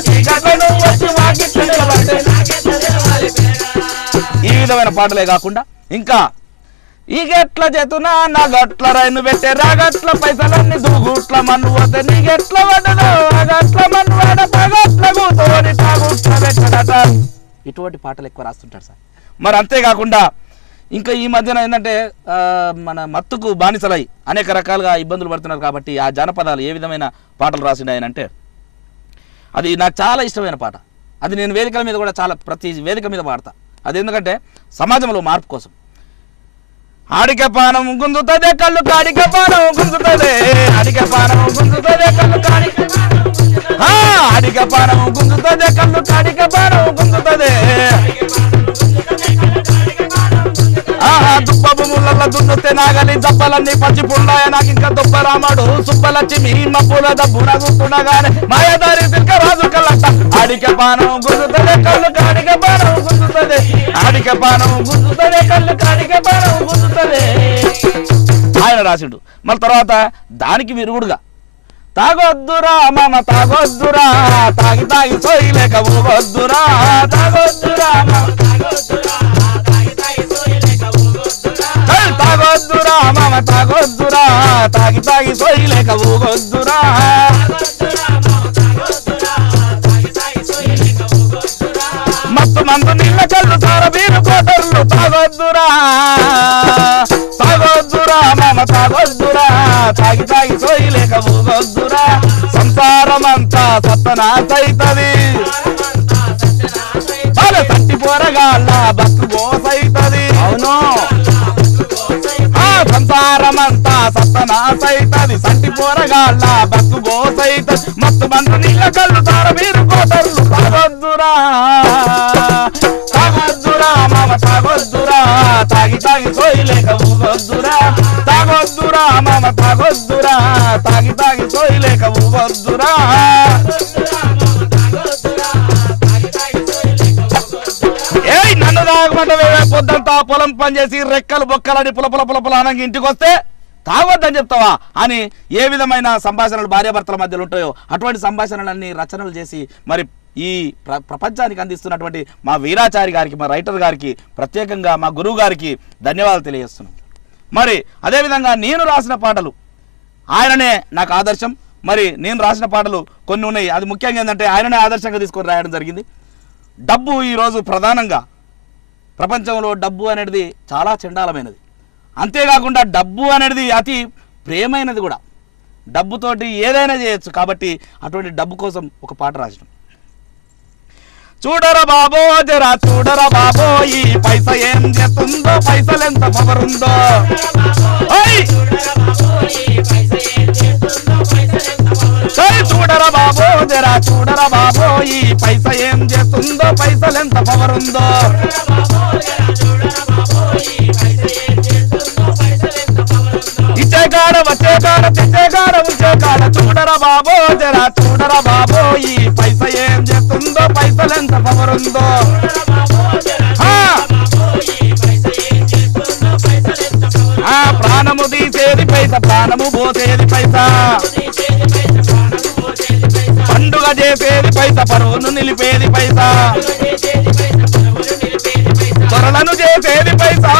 సీకట్ల నువ్వు వచ్చి వాకిట్ల నిలబడితే నాకెట్లా తెలవాలే పిలగా. ఈ విధమైన పాటలే కాకుండా ఇంకా ఈగెట్ల చేతునా నా గట్ల రైను పెట్టే రాగట్ల పైసలన్నీ దూగుట్ల మన్ను పోతే నీగెట్ల వడలో అగట్ల మన్ను వాడ పగట్ల కూతోని తాగుట్ల పెట్టడట. ఇటువంటి పాటలు ఎక్కువ రాస్తుంటారు సార్. మరి అంతేకాకుండా ఇంకా ఈ మధ్యన ఏంటంటే మన మత్తుకు బానిసలై అనేక రకాలుగా ఇబ్బందులు పడుతున్నారు కాబట్టి ఆ జానపదాలు ఏ విధమైన పాటలు రాసిండాయనంటే అది నాకు చాలా ఇష్టమైన పాట. అది నేను వేదికల మీద కూడా ప్రతి వేదిక మీద పాడతా. అది ఎందుకంటే సమాజంలో మార్పు కోసం. ఆడిక పానం గుంజుతదే కళ్ళు కాడిక పానం గుంజుతదే ఆడిక పానం గుంజుతదే కళ్ళు కాడిక ఆడిక పానం గుంజుతదే కళ్ళు కాడిక పానం గుంజుతదే దుబ్బపు ముళ్ళ దున్నుతే నాగలి దప్పలన్నీ పచ్చి పుండాయ నాకు ఇంకా దుబ్బరామాడు సుబ్బలక్ష్మి మప్పుల దబ్బున గుర్తుండగానే మాయదారి తిల్క రాజు కళ్ళట ఆడిక పానం గుంజుతదే కళ్ళు కాడిక పానం గుంజుతదే ఆడిక పానం గుంజుతదే కళ్ళు కాడిక పానం గుంజుతదే ఆయన రాసిండు. మళ్ళీ తర్వాత దానికి విరుగుడుగా తాగొద్దురా మామ తాగొద్దురా తాగి తాగి సోయిలేక ఊగొద్దురా తాగొద్దురా తాగొద్దురా మామ తాగొద్దురా తాగి తాగి సోయిలేక ఊగొద్దురా మత్తు మందు నీళ్ళ కళ్ళు సార బీరు కోటర్లు తాగొద్దురా మామ తాగొద్దురా తాగి తాగి సోయిలేక ఊగొద్దురా సంసారమంతా సత్తనాసైతది వాళ్ళ సంటి పోరగాళ్ళ బస్సు మోసైతది. అవును, సంసారమంతా మస్త నాసైతది సంటి పోరగాళ్ళ బస్సు గోసైతది మస్తు బంధు నీళ్ళ కళ్ళు తార మీరు కోటర్లు తాగొద్దురా తాగొద్దురా మామ తాగొద్దురా తాగి తాగి సోయిలేక ఊగొద్దురా తాగొద్దురా మామ తాగొద్దురా తాగి తాగి సోయిలేక ఊగొద్దురా ఏయ్ నన్ను తాగమంటే పొద్దంతా పొలం పనిచేసి రెక్కలు బొక్కలని పులపుల అనంగా ఇంటికి వస్తే తాగొద్దని చెప్తావా అని ఏ విధమైన సంభాషణలు భార్యాభర్తల మధ్యలో ఉంటాయో అటువంటి సంభాషణలన్నీ రచనలు చేసి మరి ఈ ప్రపంచానికి అందిస్తున్నటువంటి మా వీరాచారి గారికి మా రైటర్ గారికి ప్రత్యేకంగా మా గురువు గారికి ధన్యవాదాలు తెలియజేస్తున్నాం. మరి అదేవిధంగా నేను రాసిన పాటలు ఆయననే నాకు ఆదర్శం. మరి నేను రాసిన పాటలు కొన్ని ఉన్నాయి. అది ముఖ్యంగా ఏంటంటే ఆయననే ఆదర్శంగా తీసుకొని రాయడం జరిగింది. డబ్బు ఈరోజు ప్రధానంగా ప్రపంచంలో డబ్బు అనేది చాలా చండాలమైనది. అంతేకాకుండా డబ్బు అనేది అతి ప్రేమైనది కూడా. డబ్బుతోటి ఏదైనా చేయొచ్చు. కాబట్టి అటువంటి డబ్బు కోసం ఒక పాట రాసినాం. చూడరా బాబో జరా చూడరా బాబో ఈ పైస ఏం చేస్తుందో పైసలెంత పవరుందో చూడరా బాబో జరా చూడరా బాబో ఈ పైస ఏం చేస్తుందో పైసలెంత పవరుందో ఇచ్చేకాడ వచ్చేకాడ తెచ్చేకాడ ఉంచేకాడ చూడరా బాబో జరా చూడరా బాబో ఈ పైస ఏం చేస్తుందో పైసలెంత పవరుందో ప్రాణము తీసేది పైస ప్రాణము పోసేది పైసా పండుగ చేసేది పైస పరువును నిలిపేది పైసా త్వరలను చేసేది పైసా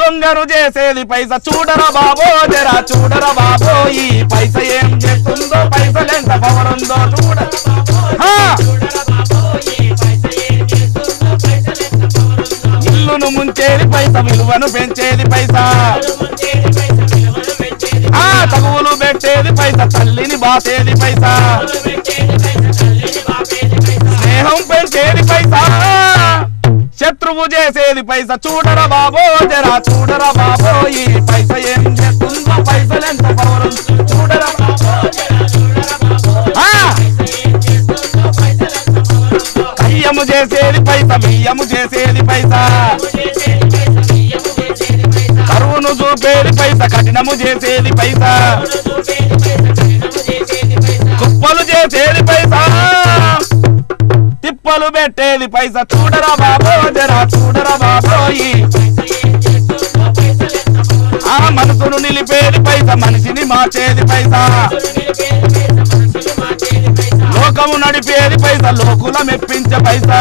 దొంగను చేసేది పైస చూడరా బాబో జరా చూడరా బాబో ఈ పైస ఏం చేస్తుందో పైసలెంత పవరుందో చూడ ఇల్లును ముంచేది పైస విలువను పెంచేది పైసా తగువులు పెట్టేది పైస తల్లిని బాసేది పైసా స్నేహం పెంచేది పైసా శత్రువు చేసేది పైస చూడరా బాబో జరా చూడరా బాబో ఈ పైస ఏం చేస్తుందో పైసలెంత పవరు చూడరా కయ్యము చేసేది పైస బియ్యము చేసేది పైసా కరువును చూపేది పైస కఠినము చేసేది పైసా కుప్పలు చేసేది పైసా తిప్పలు పెట్టేది పైస చూడరా బాబో జరా చూడరా బాబో ఈ మనసును నిలిపేది పైస మనిషిని మార్చేది పైసా లోకము నడిపేది పైస లోకుల మెప్పించే పైసా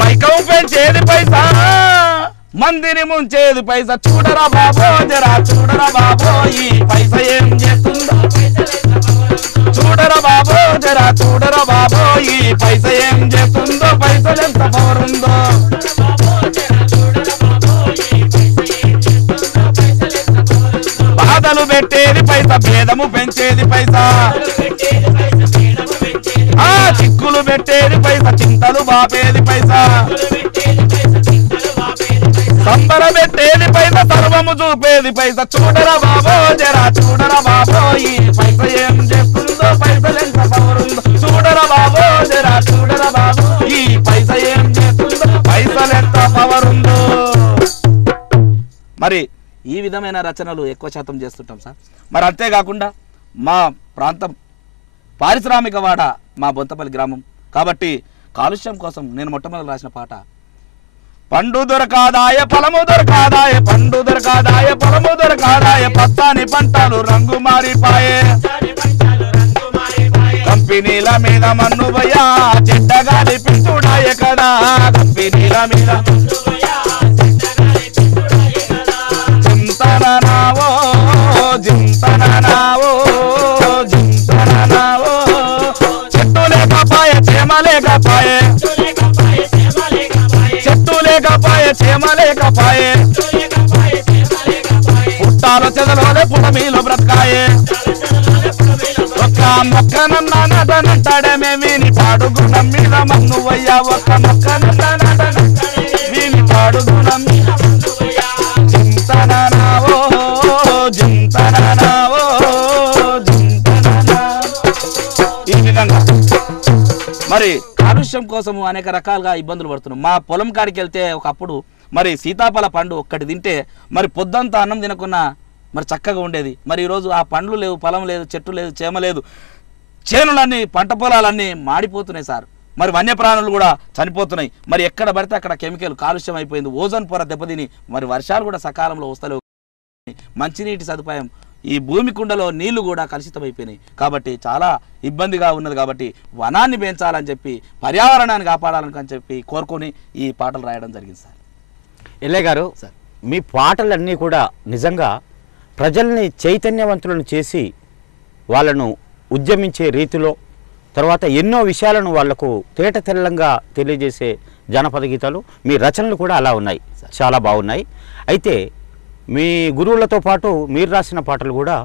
మైకం పెంచేది పైసా మందిని ముంచేది పైస చూడరా బాబో జరా చూడరా బాబో ఈ పైస ఏం చేస్తుందో చూడరా బాబో జరా చూడరా బాబో ఈ పైస ఏం చేస్తుందో పైసలెంత పవరుందో బాధలు పెట్టేది పైస భేదము పెంచేది పైసా చిక్కులు పెట్టేది పైస చింతలు బాపేది పైసా సంబర పెట్టేది పైస సర్వము చూపేది పైస చూడరా బాబో జరా చూడరా బాబో ఈ పైస ఏం చేస్తుందో పైసలెంత పవరుందో చూడరా బాబో జరా చూడరా బాబో ఈ పైస ఏం చేస్తుందో పైసలెంత పవరుందో. మరి ఈ విధమైన రచనలు ఎక్కువ శాతం చేస్తుంటాం సార్. మరి అంతేకాకుండా మా ప్రాంతం పారిశ్రామికవాడ మా బొంతపల్లి గ్రామం కాబట్టి కాలుష్యం కోసం నేను మొట్టమొదటి రాసిన పాట పండు దొరకాదాయ పొలము దొరకాదాయ పండు దొరకాదాయ పొలము దొరకాదాయ పచ్చని పంటలు రంగు మారిపాయే కంపెనీల మీద మన్నువయ్యా చెడ్డగాలి పించుడాయ కదా కంపెనీల మీద చింతననావో చింతననావో చింతననావో చెట్టు లేకపాయ చేమ లేకపాయే చెట్టు లేకపాయే చేమ లేకపాయే పుట్టాలో చెదలోనే పుటమీలో బ్రతకాయే ఒక్క మొక్కనన్నా నటనంటాడే మేమీని పాడుగుణం మీద మన్నువయ్యా ఒక్క మొక్కనన్నా నటనంటాడే వీని పాడుగుణం మీద జింతననా ఓ జింతననా. ఈ విధంగా మరి కాలుష్యం కోసము అనేక రకాలుగా ఇబ్బందులు పడుతున్నాం. మా పొలం కాడికి వెళ్తే ఒకప్పుడు మరి సీతాఫల పండు ఒక్కటి తింటే మరి పొద్దంతా అన్నం తినకున్నా మరి చక్కగా ఉండేది. మరి ఈరోజు ఆ పండ్లు లేవు, పొలం లేదు, చెట్టు లేదు, చేమ లేదు, చేనులన్నీ పంట పొలాలన్నీ మాడిపోతున్నాయి సార్. మరి వన్యప్రాణులు కూడా చనిపోతున్నాయి. మరి ఎక్కడ పడితే అక్కడ కెమికల్ కాలుష్యం అయిపోయింది. ఓజోన్ పొర దెబ్బతిని మరి వర్షాలు కూడా సకాలంలో వస్తలేవు. మంచినీటి సదుపాయం, ఈ భూమి కుండలో నీళ్లు కూడా కలుషితమైపోయినాయి. కాబట్టి చాలా ఇబ్బందిగా ఉన్నది. కాబట్టి వనాన్ని పెంచాలని చెప్పి, పర్యావరణాన్ని కాపాడాలని చెప్పి కోరుకొని ఈ పాటలు రాయడం జరిగింది సార్. ఎల్లయ్య గారు, మీ పాటలన్నీ కూడా నిజంగా ప్రజల్ని చైతన్యవంతులను చేసి వాళ్ళను ఉద్యమించే రీతిలో, తర్వాత ఎన్నో విషయాలను వాళ్లకు తేట తెల్లంగా తెలియజేసే జానపద గీతాలు, మీ రచనలు కూడా అలా ఉన్నాయి, చాలా బాగున్నాయి. అయితే మీ గురువులతో పాటు మీరు రాసిన పాటలు కూడా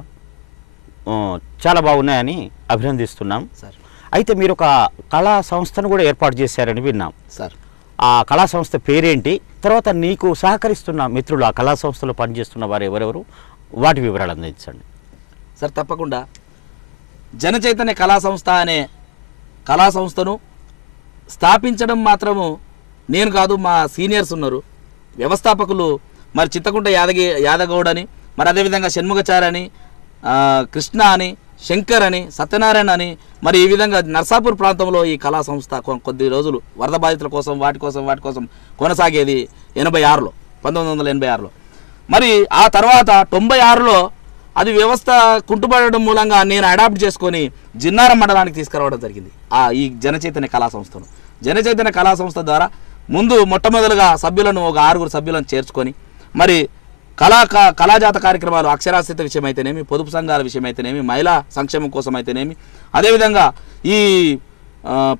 చాలా బాగున్నాయని అభినందిస్తున్నాం సార్. అయితే మీరు ఒక కళా సంస్థను కూడా ఏర్పాటు చేశారని విన్నాం సార్. ఆ కళా సంస్థ పేరేంటి? తర్వాత నీకు సహకరిస్తున్న మిత్రులు, ఆ కళా సంస్థలో పనిచేస్తున్న వారు ఎవరెవరు, వాటి వివరాలు అందించండి సార్. తప్పకుండా. జనచైతన్య కళా సంస్థ అనే కళా సంస్థను స్థాపించడం మాత్రము నేను కాదు, మా సీనియర్స్ ఉన్నారు, వ్యవస్థాపకులు. మరి చింతకుంట యాదగౌడ్ అని, మరి అదేవిధంగా షణ్ముగచారి అని, కృష్ణ అని, శంకర్ అని, సత్యనారాయణ అని, మరి ఈ విధంగా నర్సాపూర్ ప్రాంతంలో ఈ కళా సంస్థ కొద్ది రోజులు వరద బాధితుల కోసం వాటి కోసం కొనసాగేది 86లో, 1986లో. మరి ఆ తర్వాత 96లో అది వ్యవస్థ కుంటుపడడం మూలంగా నేను అడాప్ట్ చేసుకొని జిన్నారం మండలానికి తీసుకురావడం జరిగింది ఈ జనచైతన్య కళా సంస్థను. జనచైతన్య కళా సంస్థ ద్వారా ముందు మొట్టమొదలుగా సభ్యులను ఒక 6 సభ్యులను చేర్చుకొని మరి కళాజాత కార్యక్రమాలు, అక్షరాస్యత విషయం అయితేనేమి, పొదుపు సంఘాల విషయం అయితేనేమి, మహిళా సంక్షేమం కోసం అయితేనేమి, అదేవిధంగా ఈ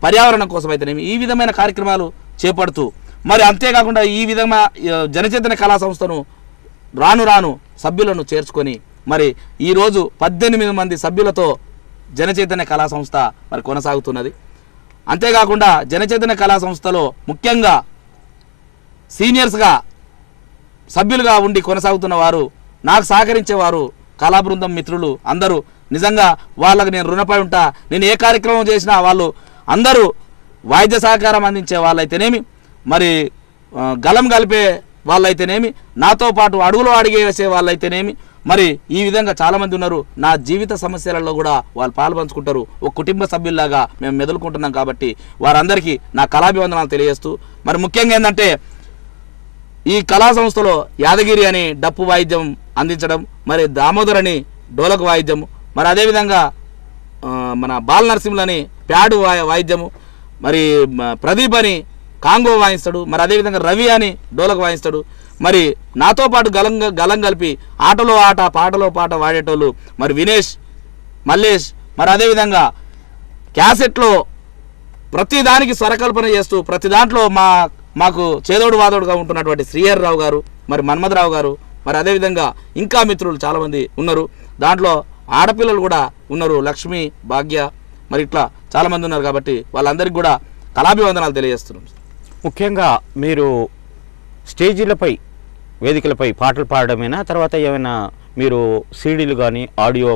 పర్యావరణం కోసం అయితేనేమి, ఈ విధమైన కార్యక్రమాలు చేపడుతూ మరి అంతేకాకుండా ఈ విధంగా జనచైతన్య కళా సంస్థను రాను సభ్యులను చేర్చుకొని మరి ఈరోజు 18 మంది సభ్యులతో జనచైతన్య కళా సంస్థ మరి కొనసాగుతున్నది. అంతేకాకుండా జనచైతన్య కళా సంస్థలో ముఖ్యంగా సీనియర్స్గా సభ్యులుగా ఉండి కొనసాగుతున్న వారు, నాకు సహకరించేవారు, కళా బృందం మిత్రులు అందరూ. నిజంగా వాళ్ళకు నేను రుణపడి ఉంటా. నేను ఏ కార్యక్రమం చేసినా వాళ్ళు అందరూ వాయిద్య సహకారం అందించే వాళ్ళైతేనేమి, మరి గలం కలిపే వాళ్ళైతేనేమి, నాతో పాటు అడుగులో అడిగే వేసే వాళ్ళైతేనేమి, మరి ఈ విధంగా చాలామంది ఉన్నారు. నా జీవిత సమస్యలలో కూడా వాళ్ళు పాల్పంచుకుంటారు. ఒక కుటుంబ సభ్యుల్లాగా మేము మెదులుకుంటున్నాం. కాబట్టి వారందరికీ నా కళాభివందనాలు తెలియజేస్తూ, మరి ముఖ్యంగా ఏంటంటే ఈ కళా సంస్థలో యాదగిరి అని డప్పు వాయిద్యం అందించడం, మరి దామోదర్ అని డోలకు వాయిద్యం, మరి అదేవిధంగా మన బాల నరసింహులని ప్యాడు వాయిద్యము, మరి ప్రదీప్ అని కాంగో వాయిస్తాడు, మరి అదేవిధంగా రవి అని డోలకు వాయిస్తాడు. మరి నాతో పాటు గలం కలిపి ఆటలో ఆట పాటలో పాట వాడేటోళ్ళు మరి వినేష్, మల్లేష్, మరి అదేవిధంగా క్యాసెట్లో ప్రతి దానికి స్వరకల్పన చేస్తూ ప్రతి దాంట్లో మాకు చేదోడు వాదోడుగా ఉంటున్నటువంటి శ్రీహరిరావు గారు, మరి మన్మథరావు గారు, మరి అదేవిధంగా ఇంకా మిత్రులు చాలామంది ఉన్నారు. దాంట్లో ఆడపిల్లలు కూడా ఉన్నారు, లక్ష్మి, భాగ్య, మరి ఇట్లా చాలామంది ఉన్నారు. కాబట్టి వాళ్ళందరికీ కూడా కళాభివందనాలు తెలియజేస్తున్నాం. ముఖ్యంగా మీరు స్టేజీలపై, వేదికలపై పాటలు పాడడమేనా? తర్వాత ఏమైనా మీరు సీడీలు కానీ, ఆడియో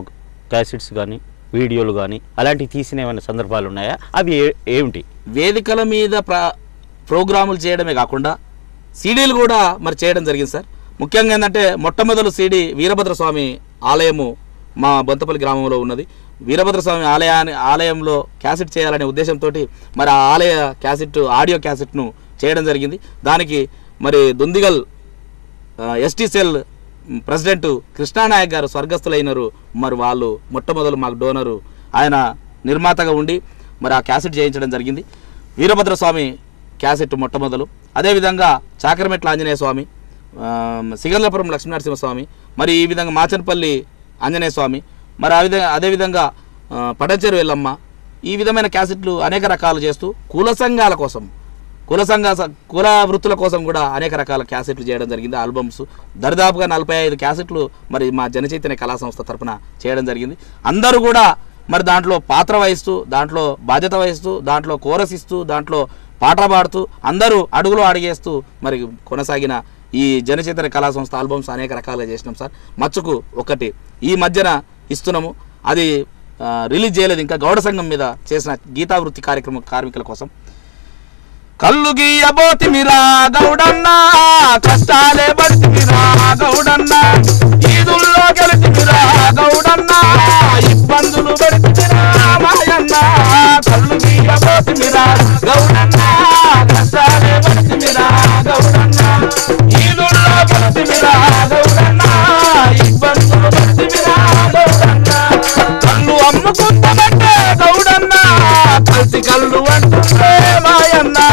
క్యాసెట్స్ కానీ, వీడియోలు కానీ అలాంటివి తీసిన ఏమైనా సందర్భాలు ఉన్నాయా? అవి ఏమిటి? వేదికల మీద ప్రోగ్రాములు చేయడమే కాకుండా సీడీలు కూడా మరి చేయడం జరిగింది సార్. ముఖ్యంగా ఏంటంటే మొట్టమొదటి సీడీ వీరభద్రస్వామి ఆలయము మా బొంతపల్లి గ్రామంలో ఉన్నది. వీరభద్రస్వామి ఆలయంలో క్యాసెట్ చేయాలనే ఉద్దేశంతో మరి ఆ ఆలయ క్యాసెట్, ఆడియో క్యాసెట్ను చేయడం జరిగింది. దానికి మరి Dundigal ST cell president Krishna Nayak గారు స్వర్గస్థులైనరు. మరి వాళ్ళు మొట్టమొదలు మాకు డోనరు, ఆయన నిర్మాతగా ఉండి మరి ఆ క్యాసెట్ చేయించడం జరిగింది. వీరభద్రస్వామి క్యాసెట్ మొట్టమొదలు, అదేవిధంగా చాకరమెట్ల ఆంజనేయ స్వామి, సిగంద్రపురం లక్ష్మీనరసింహస్వామి, మరి ఈ విధంగా మాచనపల్లి ఆంజనేయ స్వామి, మరి అదేవిధంగా పటంచెరు ఎల్లమ్మ, ఈ విధమైన క్యాసెట్లు అనేక రకాలు చేస్తూ కుల సంఘాల కోసం, కుల వృత్తుల కోసం కూడా అనేక రకాల క్యాసెట్లు చేయడం జరిగింది. ఆల్బమ్స్ దరిదాపుగా 45 క్యాసెట్లు మరి మా జనచైతన్య కళా సంస్థ తరఫున చేయడం జరిగింది. అందరూ కూడా మరి దాంట్లో పాత్ర వహిస్తూ, దాంట్లో బాధ్యత వహిస్తూ, దాంట్లో కోరస్ ఇస్తూ, దాంట్లో పాట పాడుతూ, అందరూ అడుగులో అడిగేస్తూ మరి కొనసాగిన ఈ జనచైతన్య కళా సంస్థ ఆల్బమ్స్ అనేక రకాలుగా చేసినాం సార్. మచ్చుకు ఒకటి ఈ మధ్యన ఇస్తున్నాము, అది రిలీజ్ చేయలేదు ఇంకా. గౌడ సంఘం మీద చేసిన గీతావృత్తి కార్యక్రమం కార్మికుల కోసం. కళ్ళు గీయబోతిమిరా గౌడన్నా, కష్టాలే పడితిమిరా గౌడన్నా, ఈదుల్లో గెలిచిమిరా గౌడన్నా, ఇబ్బందులు పడితిమిరా మాయన్నా. కళ్ళు గీయబోతిమిరా గౌడన్నా, కష్టాలే పడితిమిరా గౌడన్నా, ఈదుల్లో గెలిచిమిరా గౌడన్నా, ఇబ్బందులు పడితిమిరా గౌడన్నా. కళ్ళు అమ్ముకుంటామంటే గౌడన్నా, కలిసి కళ్ళు అంటుంటే మాయన్నా.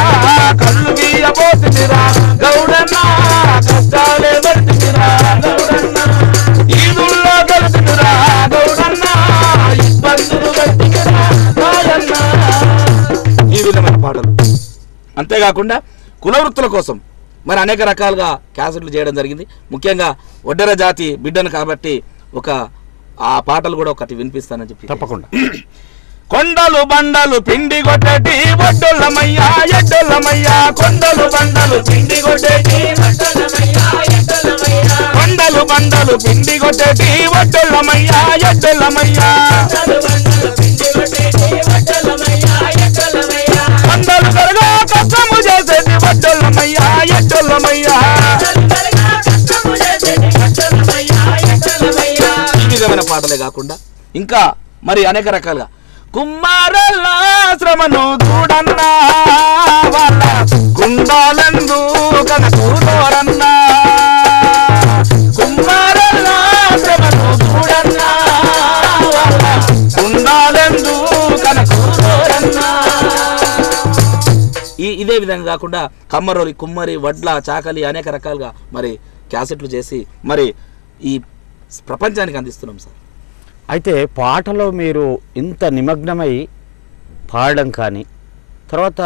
కళ్ళు గీయబోతిమిరా గౌడన్నా, కష్టాలే పడితిమిరా గౌడన్నా, ఈదుల్లో గెలిచిమిరా గౌడన్నా, ఇబ్బందులు పడితిమిరా మాయన్నా. ఈ విధమైన పాటలు. అంతేకాకుండా కుల వృత్తుల కోసం మరి అనేక రకాలుగా క్యాసెట్లు చేయడం జరిగింది. ముఖ్యంగా ఒడ్డెర జాతి బిడ్డను కాబట్టి ఆ పాటలు కూడా ఒకటి వినిపిస్తానని చెప్పి. తప్పకుండా. కొండలు బండలు పిండి కొట్టేటి ఒడ్డొల్లమయ్యా ఎడ్డొల్లమయ్యా, కొండలు బండలు పిండి కొట్టేటి కొండలు బండలు పిండి కొట్టేటి ఒడ్డొల్లమయ్యా ఎడ్డొల్లమయ్యా, కొండలు కరగా కష్టము చేసేటి ఒడ్డొల్లమయ్యా ఎడ్డొల్లమయ్యా. ఈ విధమైన పాటలే కాకుండా ఇంకా మరి అనేక రకాలుగా కుమ్మారల్ల శ్రమను చూడన్నా, వాళ్ళ కుండాలందు కనకూడన్నా, కుమ్మారల్ల శ్రమను చూడన్నా, వాళ్ళ కుండాలందు కనకూడన్నా. ఇదే విధంగా కాకుండా కమ్మరోలి కుమ్మరి వడ్ల చాకలి అనేక రకాలుగా మరి క్యాసెట్లు చేసి మరి ఈ ప్రపంచానికి అందిస్తున్నాం సార్. అయితే పాటలో మీరు ఇంత నిమగ్నమై పాడడం కానీ, తర్వాత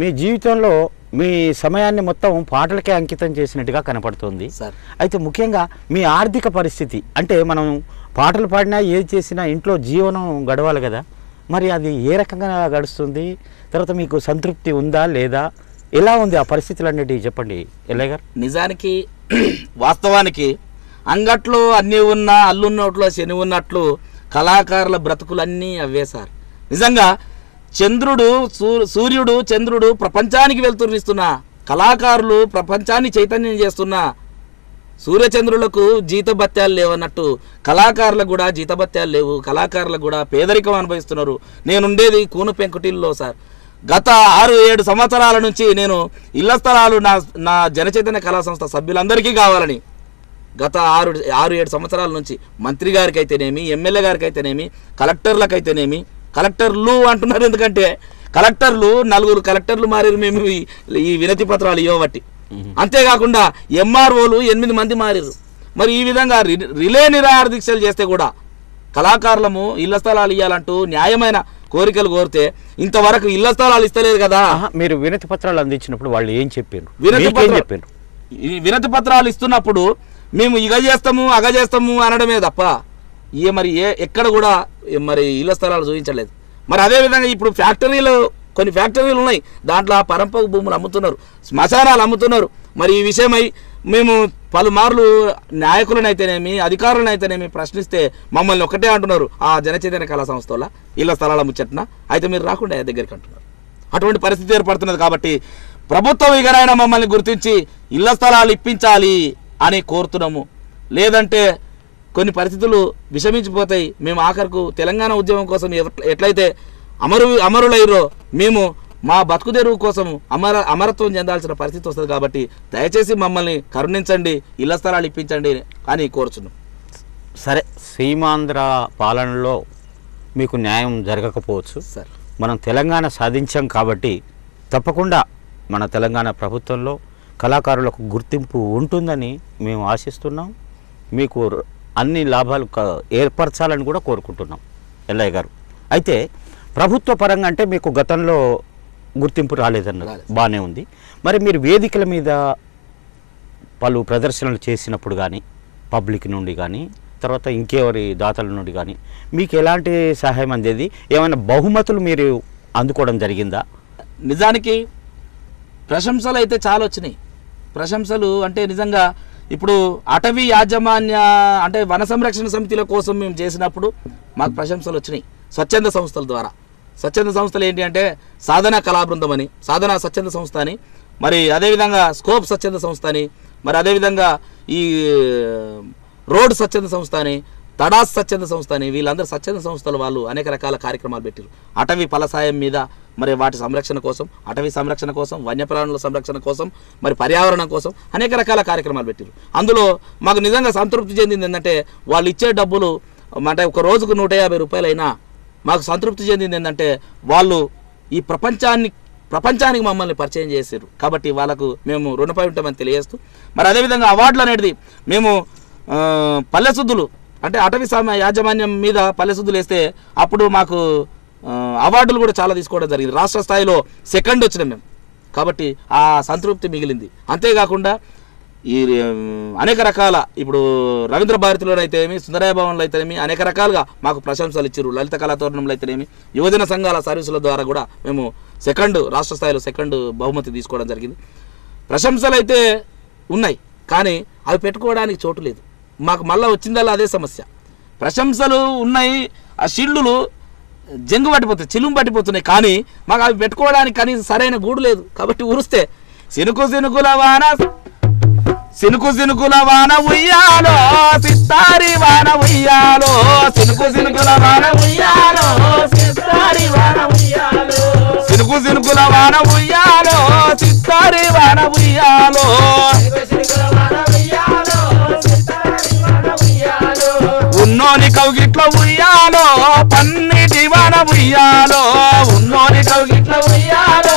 మీ జీవితంలో మీ సమయాన్ని మొత్తం పాటలకే అంకితం చేసినట్టుగా కనపడుతుంది సార్. అయితే ముఖ్యంగా మీ ఆర్థిక పరిస్థితి, అంటే మనం పాటలు పాడినా ఏది చేసినా ఇంట్లో జీవనం గడవాలి కదా, మరి అది ఏ రకంగా గడుస్తుంది? తర్వాత మీకు సంతృప్తి ఉందా లేదా, ఎలా ఉంది ఆ పరిస్థితులు అన్నిటివి చెప్పండి ఎల్లయ్య గారు. నిజానికి వాస్తవానికి అంగట్లో అన్నీ ఉన్నా అల్లున్నట్లో శని ఉన్నట్లు కళాకారుల బ్రతుకులన్నీ అవే సార్. నిజంగా చంద్రుడు సూర్యుడు చంద్రుడు ప్రపంచానికి వెళ్తున్న కళాకారులు ప్రపంచాన్ని చైతన్యం చేస్తున్న సూర్యచంద్రులకు జీతభత్యాలు లేవన్నట్టు కళాకారులకు కూడా జీతభత్యాలు లేవు. కళాకారులకు కూడా పేదరికం అనుభవిస్తున్నారు. నేనుండేది కూను పెంకుటిల్లో సార్. గత 6-7 సంవత్సరాల నుంచి నేను ఇళ్ల స్థలాలు నా జనచైతన్య కళా సంస్థ సభ్యులందరికీ కావాలని గత 6-7 సంవత్సరాల నుంచి మంత్రి గారికి అయితేనేమి, ఎమ్మెల్యే గారికి అయితేనేమి, కలెక్టర్లకు కలెక్టర్లు అంటున్నారు, ఎందుకంటే కలెక్టర్లు 4 కలెక్టర్లు మారారు మేము ఈ వినతి పత్రాలు ఇవ్వబట్టి. అంతేకాకుండా ఎంఆర్ఓలు 8 మంది మారారు. మరి ఈ విధంగా రిలే నిరాహార దీక్షలు చేస్తే కూడా కళాకారులము ఇళ్ల స్థలాలు ఇవ్వాలంటూ న్యాయమైన కోరికలు కోరితే ఇంతవరకు ఇళ్ల స్థలాలు ఇస్తలేదు కదా. మీరు వినతి పత్రాలు అందించినప్పుడు వాళ్ళు ఏం చెప్పారు? వినతి పత్రాలు ఇస్తున్నప్పుడు మేము ఇగ చేస్తాము అగ చేస్తాము అనడమే తప్ప మరి ఎక్కడ కూడా మరి ఇళ్ల స్థలాలు చూపించలేదు. మరి అదేవిధంగా ఇప్పుడు కొన్ని ఫ్యాక్టరీలు ఉన్నాయి, దాంట్లో పరంపర భూములు అమ్ముతున్నారు, శ్మశానాలు అమ్ముతున్నారు. మరి ఈ విషయమై మేము పలుమార్లు నాయకులనైతేనేమి అధికారులనైతేనేమి ప్రశ్నిస్తే మమ్మల్ని ఒకటే అంటున్నారు, ఆ జనచైతన్య కళా సంస్థల ఇళ్ల స్థలాల ముచ్చట్న అయితే మీరు రాకుండా దగ్గరికి అంటున్నారు. అటువంటి పరిస్థితి ఏర్పడుతున్నది. కాబట్టి ప్రభుత్వం ఇకనైనా మమ్మల్ని గుర్తించి ఇళ్ల స్థలాలు ఇప్పించాలి అని కోరుతున్నాము. లేదంటే కొన్ని పరిస్థితులు విషమించిపోతాయి. మేము ఆఖరుకు తెలంగాణ ఉద్యమం కోసం ఎట్లయితే అమరులైరో మేము మా బతుకు తెరువు కోసం అమరత్వం చెందాల్సిన పరిస్థితి వస్తుంది. కాబట్టి దయచేసి మమ్మల్ని కరుణించండి, ఇళ్ల స్థలాలు ఇప్పించండి అని కోరుచున్నాం. సరే, సీమాంధ్ర పాలనలో మీకు న్యాయం జరగకపోవచ్చు సార్, మనం తెలంగాణ సాధించాం కాబట్టి తప్పకుండా మన తెలంగాణ ప్రభుత్వంలో కళాకారులకు గుర్తింపు ఉంటుందని మేము ఆశిస్తున్నాం. మీకు అన్ని లాభాలు ఏర్పరచాలని కూడా కోరుకుంటున్నాం ఎల్లయ్య గారు. అయితే ప్రభుత్వ పరంగా అంటే మీకు గతంలో గుర్తింపు రాలేదన్నది బాగానే ఉంది. మరి మీరు వేదికల మీద పలు ప్రదర్శనలు చేసినప్పుడు కానీ పబ్లిక్ నుండి కానీ తర్వాత ఇంకెవరి దాతల నుండి కానీ మీకు ఎలాంటి సహాయం అందేది? ఏమైనా బహుమతులు మీరు అందుకోవడం జరిగిందా? నిజానికి ప్రశంసలు అయితే చాలా వచ్చినాయి. ప్రశంసలు అంటే నిజంగా ఇప్పుడు అటవీ యాజమాన్య అంటే వన సంరక్షణ సమితిల కోసం మేము చేసినప్పుడు మాకు ప్రశంసలు వచ్చినాయి స్వచ్ఛంద సంస్థల ద్వారా. స్వచ్ఛంద సంస్థలు ఏంటి అంటే సాధన కళాబృందం అని, సాధన స్వచ్ఛంద సంస్థ అని, మరి అదేవిధంగా స్కోప్ స్వచ్ఛంద సంస్థ అని, మరి అదేవిధంగా ఈ రోడ్ స్వచ్ఛంద సంస్థ అని, తడాస్ స్వచ్ఛంద సంస్థ అని, వీళ్ళందరూ స్వచ్ఛంద సంస్థలు వాళ్ళు అనేక రకాల కార్యక్రమాలు పెట్టారు. అటవీ ఫలసాయం మీద మరి వాటి సంరక్షణ కోసం, అటవీ సంరక్షణ కోసం, వన్యప్రాణుల సంరక్షణ కోసం, మరి పర్యావరణం కోసం అనేక రకాల కార్యక్రమాలు పెట్టారు. అందులో మాకు నిజంగా సంతృప్తి చెందింది ఏంటంటే వాళ్ళు ఇచ్చే డబ్బులు అంటే ఒక రోజుకు 150 రూపాయలైనా మాకు సంతృప్తి చెందింది ఏంటంటే వాళ్ళు ఈ ప్రపంచానికి మమ్మల్ని పరిచయం చేశారు. కాబట్టి వాళ్ళకు మేము రుణపడి ఉంటామని తెలియజేస్తూ మరి అదేవిధంగా అవార్డులు అనేది మేము పల్లెశుద్ధులు అంటే అటవీ యాజమాన్యం మీద పల్లెశుద్ధులు వేస్తే అప్పుడు మాకు అవార్డులు కూడా చాలా తీసుకోవడం జరిగింది. రాష్ట్ర స్థాయిలో సెకండ్ వచ్చినాం మేము. కాబట్టి ఆ సంతృప్తి మిగిలింది. అంతేకాకుండా ఈ అనేక రకాల ఇప్పుడు రవీంద్ర భారతిలో అయితేనేమి, సుందరయ్య భవన్లో అయితేనేమి అనేక రకాలుగా మాకు ప్రశంసలు ఇచ్చారు. లలిత కళాతోరణంలో అయితేనేమి, యువజన సంఘాల సర్వీసుల ద్వారా కూడా మేము రాష్ట్ర స్థాయిలో సెకండ్ బహుమతి తీసుకోవడం జరిగింది. ప్రశంసలు అయితే ఉన్నాయి కానీ అవి పెట్టుకోవడానికి చోటు లేదు. మాకు మళ్ళీ వచ్చిందల్లా అదే సమస్య. ప్రశంసలు ఉన్నాయి, ఆ షిల్లులు జంగు పట్టిపోతాయి, చిలుము పట్టిపోతున్నాయి, కానీ మాకు అవి పెట్టుకోవడానికి కనీసం సరైన గూడు లేదు. కాబట్టి ఉరిస్తే సినుకు సినుకుల వాన ఉయ్యాలో, సిత్తారి వాన ఉయ్యాలో, సినుకు సినుకుల వాన ఉయ్యాలో, సిత్తారి వాన ఉయ్యాలో, సినుకు సినుకుల వాన ఉయ్యాలో, సిత్తారి వాన ఉయ్యాలో, ఉన్నోని కౌగిట్ల ఉయ్యాలో, పన్నిటి వాన ఉయ్యాలో, ఉన్నోని కౌగిట్ల ఉయ్యాలో,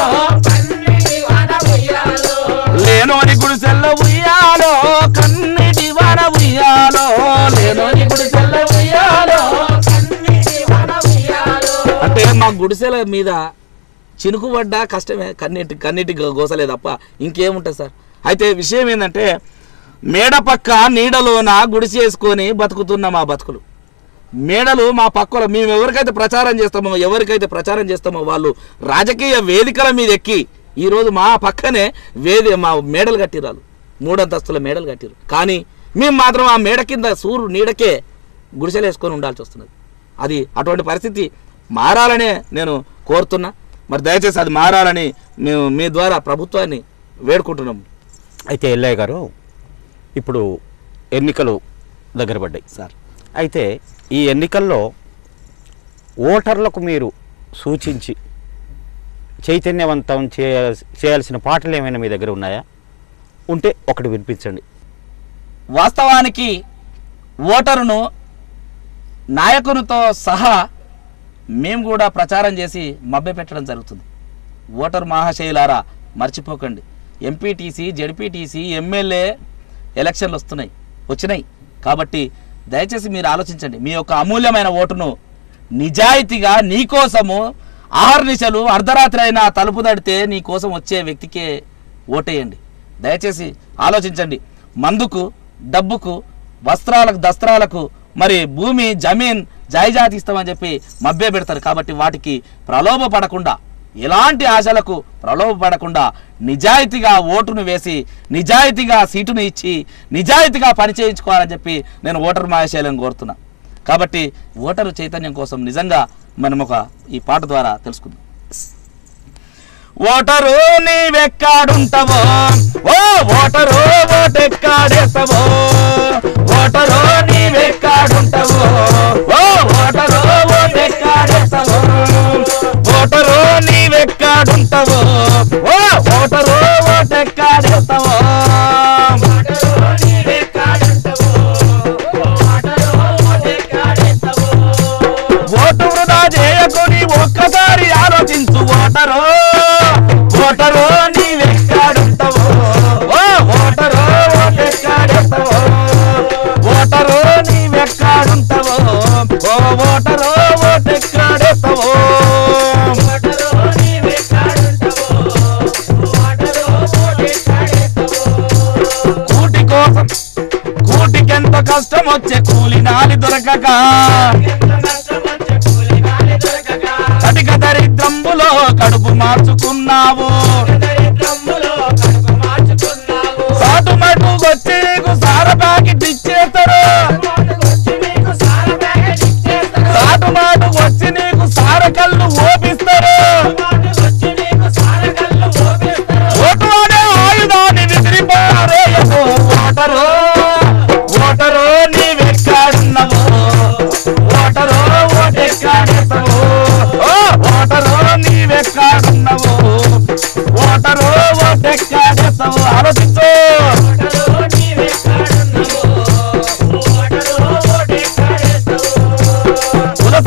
లేనోని గుడిసెల్ల ఉయ్యాలో, కన్నిటి వాన ఉయ్యాలో, లేనోని గుడిసెల్ల ఉయ్యాలో, అంటే మా గుడిసెల మీద చినుకు పడ్డా కష్టమే, కన్నిటి గోసలే తప్ప ఇంకేముంటుంది సార్. అయితే విషయం ఏంటంటే మేడ పక్క నీడలోన గుడిసేసుకొని బతుకుతున్న మా బతుకులు. మేడలు మా పక్కలో మేము ఎవరికైతే ప్రచారం చేస్తామో వాళ్ళు రాజకీయ వేదికల మీద ఎక్కి ఈరోజు మా పక్కనే మా మేడలు కట్టిరాలు, 3 అంతస్తుల మేడలు కట్టిరు. కానీ మేము మాత్రం ఆ మేడ కింద సూర్యుడు నీడకే గుడిసెలు వేసుకొని ఉండాల్సి వస్తున్నది. అది అటువంటి పరిస్థితి మారాలనే నేను కోరుతున్నా. మరి దయచేసి అది మారాలని మేము మీ ద్వారా ప్రభుత్వాన్ని వేడుకుంటున్నాము. అయితే ఎల్లయ్య గారు, ఇప్పుడు ఎన్నికలు దగ్గర పడ్డాయి సార్. అయితే ఈ ఎన్నికల్లో ఓటర్లకు మీరు సూచించి చైతన్యవంతం చేయాల్సిన పాటలు ఏమైనా మీ దగ్గర ఉన్నాయా? ఉంటే ఒకటి వినిపించండి. వాస్తవానికి ఓటరును నాయకునితో సహా మేము కూడా ప్రచారం చేసి మభ్యపెట్టడం జరుగుతుంది. ఓటరు మహాశయులారా మర్చిపోకండి, ఎంపీటీసీ, జెడ్పీటీసీ, ఎమ్మెల్యే ఎలక్షన్లు వచ్చినాయి. కాబట్టి దయచేసి మీరు ఆలోచించండి. మీ యొక్క అమూల్యమైన ఓటును నిజాయితీగా నీకోసము ఆహర్నిశలు అర్ధరాత్రి అయినా తలుపు తడితే నీ కోసం వచ్చే వ్యక్తికే ఓటేయండి. దయచేసి ఆలోచించండి. మందుకు, డబ్బుకు, వస్త్రాలకు, దస్త్రాలకు, మరి భూమి, జమీన్, జాయిజాతి ఇస్తామని చెప్పి మభ్య పెడతారు. కాబట్టి వాటికి ప్రలోభపడకుండా, ఎలాంటి ఆశలకు ప్రలోభపడకుండా నిజాయితీగా ఓటును వేసి నిజాయితీగా సీటును ఇచ్చి నిజాయితీగా పనిచేయించుకోవాలని చెప్పి నేను ఓటరు మహాశయులను కోరుతున్నా. కాబట్టి ఓటరు చైతన్యం కోసం నిజంగా మనం ఈ పాట ద్వారా తెలుసుకుందాం. ఓటరు నీవెక్కాడుంటావో, ఓ ఓటరు ఓటెక్కాడేస్తావో, ఓటరు నీవెక్కాడుంటావో, ఓ ఓటరు ఓటెక్కాడేస్తావో, ఓటరు నీవెక్కాడుంటావో, ఓ ఓటరు ఓటెక్కాడేస్తావో, ఓటు వృధా చేయకొని ఒక్కసారి ఆలోచించు ఓటరు, ఓటరు నీవెక్కాడుంటావో, ఓ ఓటరు ఓటెక్కాడేస్తావో, ఓటరు నీవెక్కాడుంటావో, ఓ ఓటరు ఓటెక్కాడేస్తావో, కూటి కోసం కూటికెంత కష్టం వచ్చే కూలినాలి దొరకక, కటిక దరిద్రంబులో కడుపు మార్చుకున్నావు,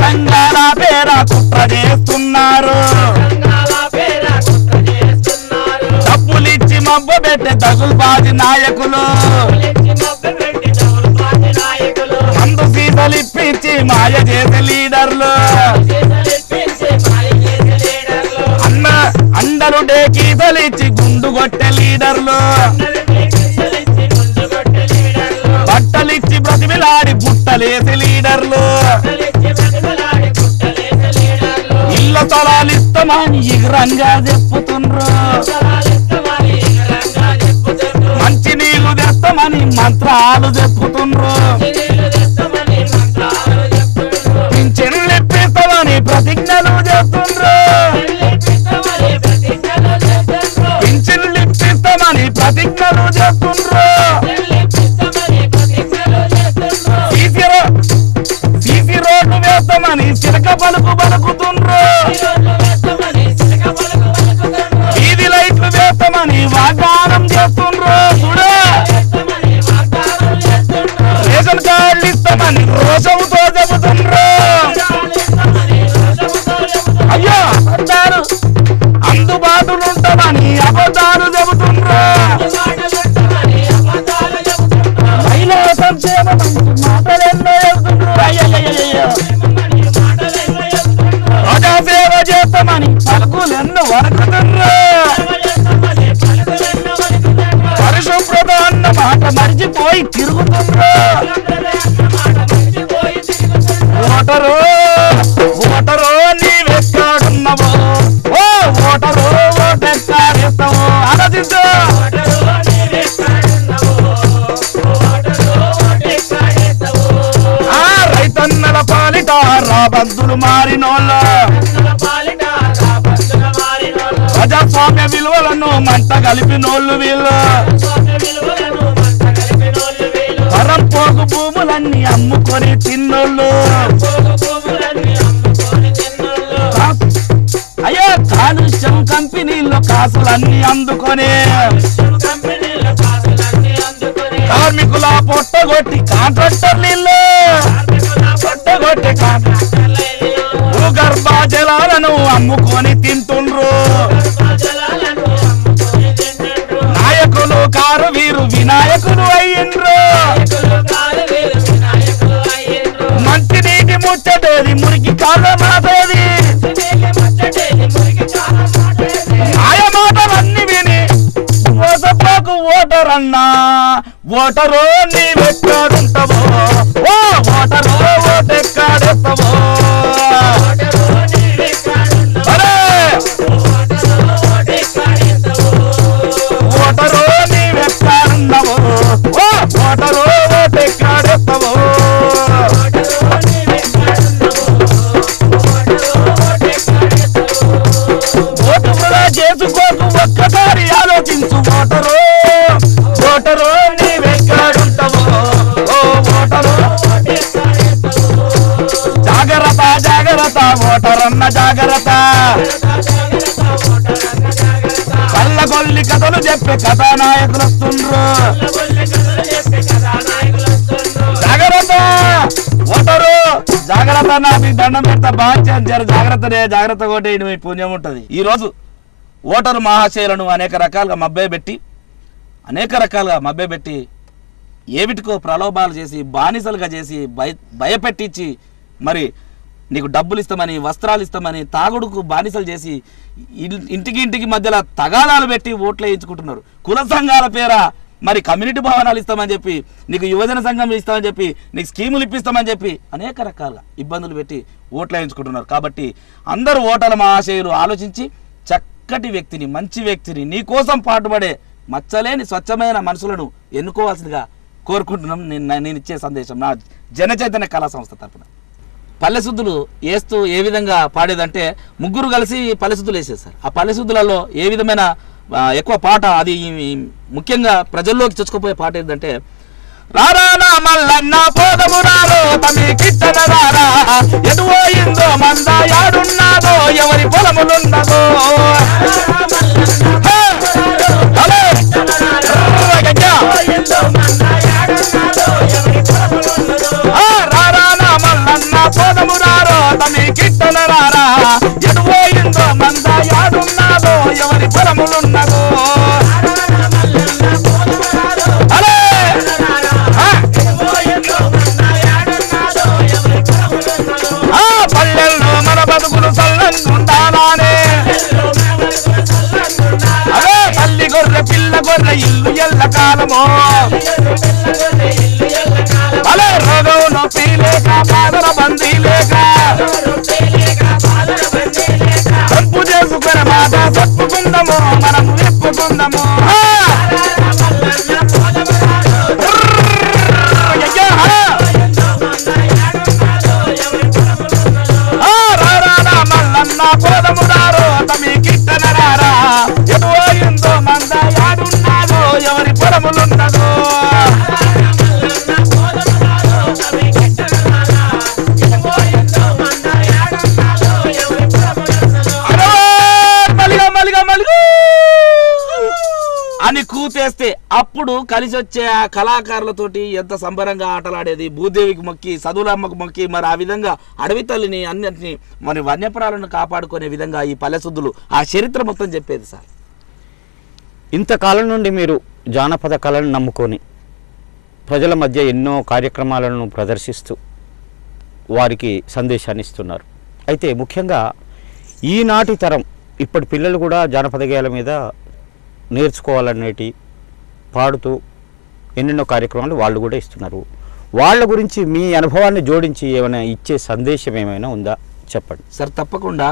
సంఘాల పేర కుట్ర చేస్తున్నారు డబ్బులిచ్చి మబ్బ పెట్టే తగులుబాజి నాయకులు మందు సీతలు ఇప్పించి మాయ చేసే లీడర్లు అండలు డేకీతలిచ్చి గుండు కొట్టే లీడర్లు బట్టలిచ్చి బ్రతిమిలాడి బుట్టలేసి లీడర్లు ఇళ్ళ స్థలాలు ఇస్తామని ఎగరంగా చెప్పుతుండ్రు మంచి నీళ్లు తెస్తామని మంత్రాలు చెప్పుతుండ్రు పింఛన్లు ఇప్పిస్తామని ప్రతిజ్ఞలు చేస్తుండ్రు పింఛన్లు ఇప్పిస్తామని ప్రతిజ్ఞలు చేస్తుండ్రు సీసీ రోడ్లు వేస్తామని చిలక పలుకు పలుకుతుండ్రు వీధి లైట్లు వేస్తామని వాగ్దానం చేస్తుండ్రు చూడు రేషన్ కార్డులు ఇస్తామని రోషంతో చెబుతుండ్రు అయ్యో అబద్ధాలు అందుబాటులు ఉంటామని అబద్ధాలు చెబుతుండ్రు మహిళా సంక్షేమం మాటలెన్నో చెబుతుండ్రు అయ్యయ్యో ప్రజాసేవ చేస్తామని పలుకులెన్నో వరకుతుండ్రు పరిశుభ్రత అన్న మాట మరిచిపోయి తిరుగుతుండ్రు ఓటరు ఓటరు నీవెక్కడున్నావో ఓ ఓటరు ఓటెక్కడేస్తావో ఆలోచించు రైతన్నల పాలిట రాబందులు మారినోళ్ళు ప్రజాస్వామ్య విలువలను మంట కలిపినోళ్ళు వీళ్ళు పరంపోగు భూములన్నీ అమ్ముకొని తిన్నోళ్ళు అయ్యో కాలుష్యం కంపెనీల్లో కాసులన్నీ అందుకొని కార్మికుల పొట్టగొట్టి కాంట్రాక్టర్లు పొట్టగొట్టి భూగర్భ జలాలను అమ్ముకొని తింటుండ్రు నాయకులు కారు వీరు వినాయకులు అయ్యిండ్రు మంచి నీటి ముచ్చటేది మురికి కాళ్ళ మాటేది మాటలన్నీ విని మోసపోకు ఓటరన్నా ఓటరు నీవెక్కడుంటావో ఓ ఓటరు ఓటెక్కడెస్తావో ఓటరు నీవెక్కడున్నావో ఓ ఓటరు ఓటెక్కడెస్తావో ఓటు కూడా చేసుకోకు ఒక్కసారి ఆలోచించు ఓటరు ఓటరు నీవెక్కడుంటావో ఓ ఓటరు జాగ్రత్త జాగ్రత్త ఓటరన్న జాగ్రత్త కళ్ళగొల్లి కథలు చెప్పే కథానాయకులు వస్తుండ్రు జాగ్రత్త ఓటరు జాగ్రత్త నా మీ దండం పెడతా బాగా జాగ్రత్తనే జాగ్రత్త కొట్టే మీ పుణ్యం ఉంటది. ఈ రోజు ఓటరు మహాశయులను అనేక రకాలుగా మభ్యపెట్టి ఏమిటికో ప్రలోభాలు చేసి బానిసలుగా చేసి భయపెట్టించి మరి నీకు డబ్బులు ఇస్తామని వస్త్రాలు ఇస్తామని తాగుడుకు బానిసలు చేసి ఇంటికి మధ్యలో తగాదాలు పెట్టి ఓట్లు వేయించుకుంటున్నారు. కుల సంఘాల పేర మరి కమ్యూనిటీ భవనాలు ఇస్తామని చెప్పి నీకు యువజన సంఘం ఇస్తామని చెప్పి నీకు స్కీములు ఇప్పిస్తామని చెప్పి అనేక రకాల ఇబ్బందులు పెట్టి ఓట్లు వేయించుకుంటున్నారు. కాబట్టి అందరూ ఓటర్ల మహాశయులు ఆలోచించి చక్కటి వ్యక్తిని మంచి వ్యక్తిని నీ కోసం పాటుపడే మచ్చలేని స్వచ్ఛమైన మనుషులను ఎన్నుకోవాల్సిందిగా కోరుకుంటున్నాం. నేను ఇచ్చే సందేశం నా జనచైతన్య కళా సంస్థ తరపున. పల్లెశుద్ధులు వేస్తూ ఏ విధంగా పాడేదంటే ముగ్గురు కలిసి పల్లెశుద్ధులు వేసేస్తారు. ఆ పల్లెశుద్ధులలో ఏ విధమైన ఎక్కువ పాట అది ముఖ్యంగా ప్రజల్లోకి చొచ్చుకుపోయే పాట ఏంటంటే రారానా మల్లన్న పోదము రారో తమి కిట్టన రారా ఎటు పోయిందో మంద యాడున్నాదో ఎవరి పొలములున్నదో రారానా మల్లన్న పోదము రారో బతుకులు సల్లంగుండాలానే అదే తల్లి గొర్రె పిల్ల గొర్రె ఇల్లు ఎల్ల కాలమో అలే రోగం నొప్పి లేక బాధల బందీ లేక తప్పు చేసుకున్న మాట తప్పుకుందాము మనం విప్పుకుందాము పోదముదారో తమి కిట్టనరారా ఎటు ఎంతో మంద యాడున్నాదో ఎవరి పొలములున్నదో అని కూతేస్తే అప్పుడు కలిసి వచ్చే ఆ కళాకారులతోటి ఎంత సంబరంగా ఆటలాడేది. భూదేవికి మొక్కి సదులమ్మకు మొక్కి మరి ఆ విధంగా అడవి తల్లిని అన్నింటినీ మరి వన్యప్రాలను కాపాడుకునే విధంగా ఈ పల్లెసుద్దులు ఆ చరిత్ర మొత్తం చెప్పేది సార్. ఇంతకాలం నుండి మీరు జానపద కళను నమ్ముకొని ప్రజల మధ్య ఎన్నో కార్యక్రమాలను ప్రదర్శిస్తూ వారికి సందేశాన్ని ఇస్తున్నారు. అయితే ముఖ్యంగా ఈనాటి తరం ఇప్పటి పిల్లలు కూడా జానపద గేయాల మీద నేర్చుకోవాలనేటి పాడుతూ ఎన్నెన్నో కార్యక్రమాలు వాళ్ళు కూడా ఇస్తున్నారు. వాళ్ళ గురించి మీ అనుభవాన్ని జోడించి ఏమైనా ఇచ్చే సందేశం ఏమైనా ఉందా చెప్పండి సార్. తప్పకుండా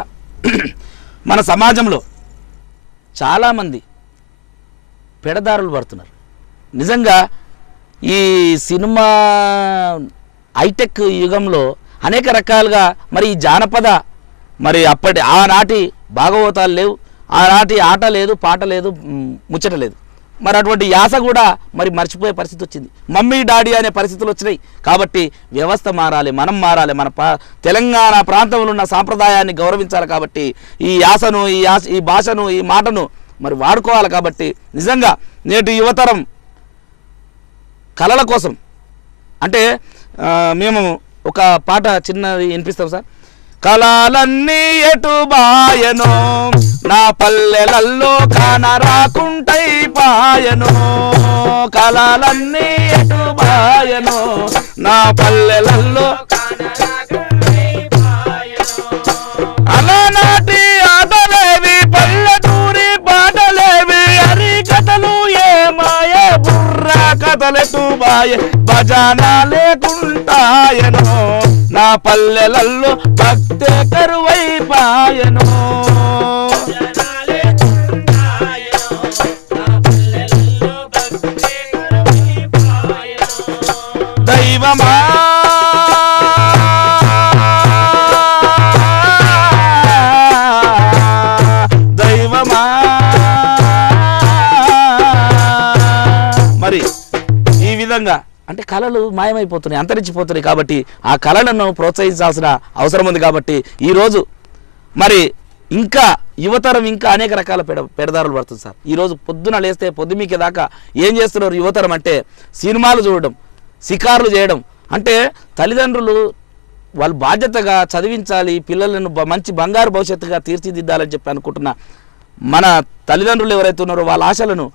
మన సమాజంలో చాలామంది పెడదారులు పడుతున్నారు. నిజంగా ఈ సినిమా హైటెక్ యుగంలో అనేక రకాలుగా మరి ఈ జానపద మరి అప్పటి ఆనాటి భాగవతాలు లేవు, ఆనాటి ఆట లేదు, పాట లేదు, ముచ్చట లేదు. మరి అటువంటి యాస కూడా మరి మర్చిపోయే పరిస్థితి వచ్చింది. మమ్మీ డాడీ అనే పరిస్థితులు వచ్చినాయి. కాబట్టి వ్యవస్థ మారాలి, మనం మారాలి, మన తెలంగాణ ప్రాంతంలో ఉన్న సాంప్రదాయాన్ని గౌరవించాలి. కాబట్టి ఈ యాసను ఈ భాషను ఈ మాటను మరి వాడుకోవాలి. కాబట్టి నిజంగా నేటి యువతరం కళల కోసం అంటే మేము ఒక పాట చిన్నది వినిపిస్తాం సార్. కళలన్నీ ఎటు బాయనో నా పల్లెలల్లో కానరాకుంటై పాయనో, కళలన్నీ ఎటు బాయనో నా పల్లెలల్లో అలనాటి ఆటలేవి పల్లెటూరి పాటలేవి హరికథలు ఏమాయే బుర్రా కథలెటు బాయే భజన లేకుంటాయనో నా పల్లెలల్లో భక్తే కరువై పాయనో. దైవమా దైవమా మరి ఈ విధంగా అంటే కళలు మాయమైపోతున్నాయి, అంతరించిపోతున్నాయి. కాబట్టి ఆ కళలను ప్రోత్సహించాల్సిన అవసరం ఉంది. కాబట్టి ఈరోజు మరి ఇంకా యువతరం ఇంకా అనేక రకాల పెడదారులు పడుతుంది సార్. ఈరోజు పొద్దున లేస్తే పొద్దుమీకే దాకా ఏం చేస్తున్నారు యువతరం అంటే సినిమాలు చూడడం, షికారులు చేయడం. అంటే తల్లిదండ్రులు వాళ్ళు బాధ్యతగా చదివించాలి, పిల్లలను మంచి బంగారు భవిష్యత్తుగా తీర్చిదిద్దాలని చెప్పి అనుకుంటున్న మన తల్లిదండ్రులు ఎవరైతే ఉన్నారో వాళ్ళ ఆశలను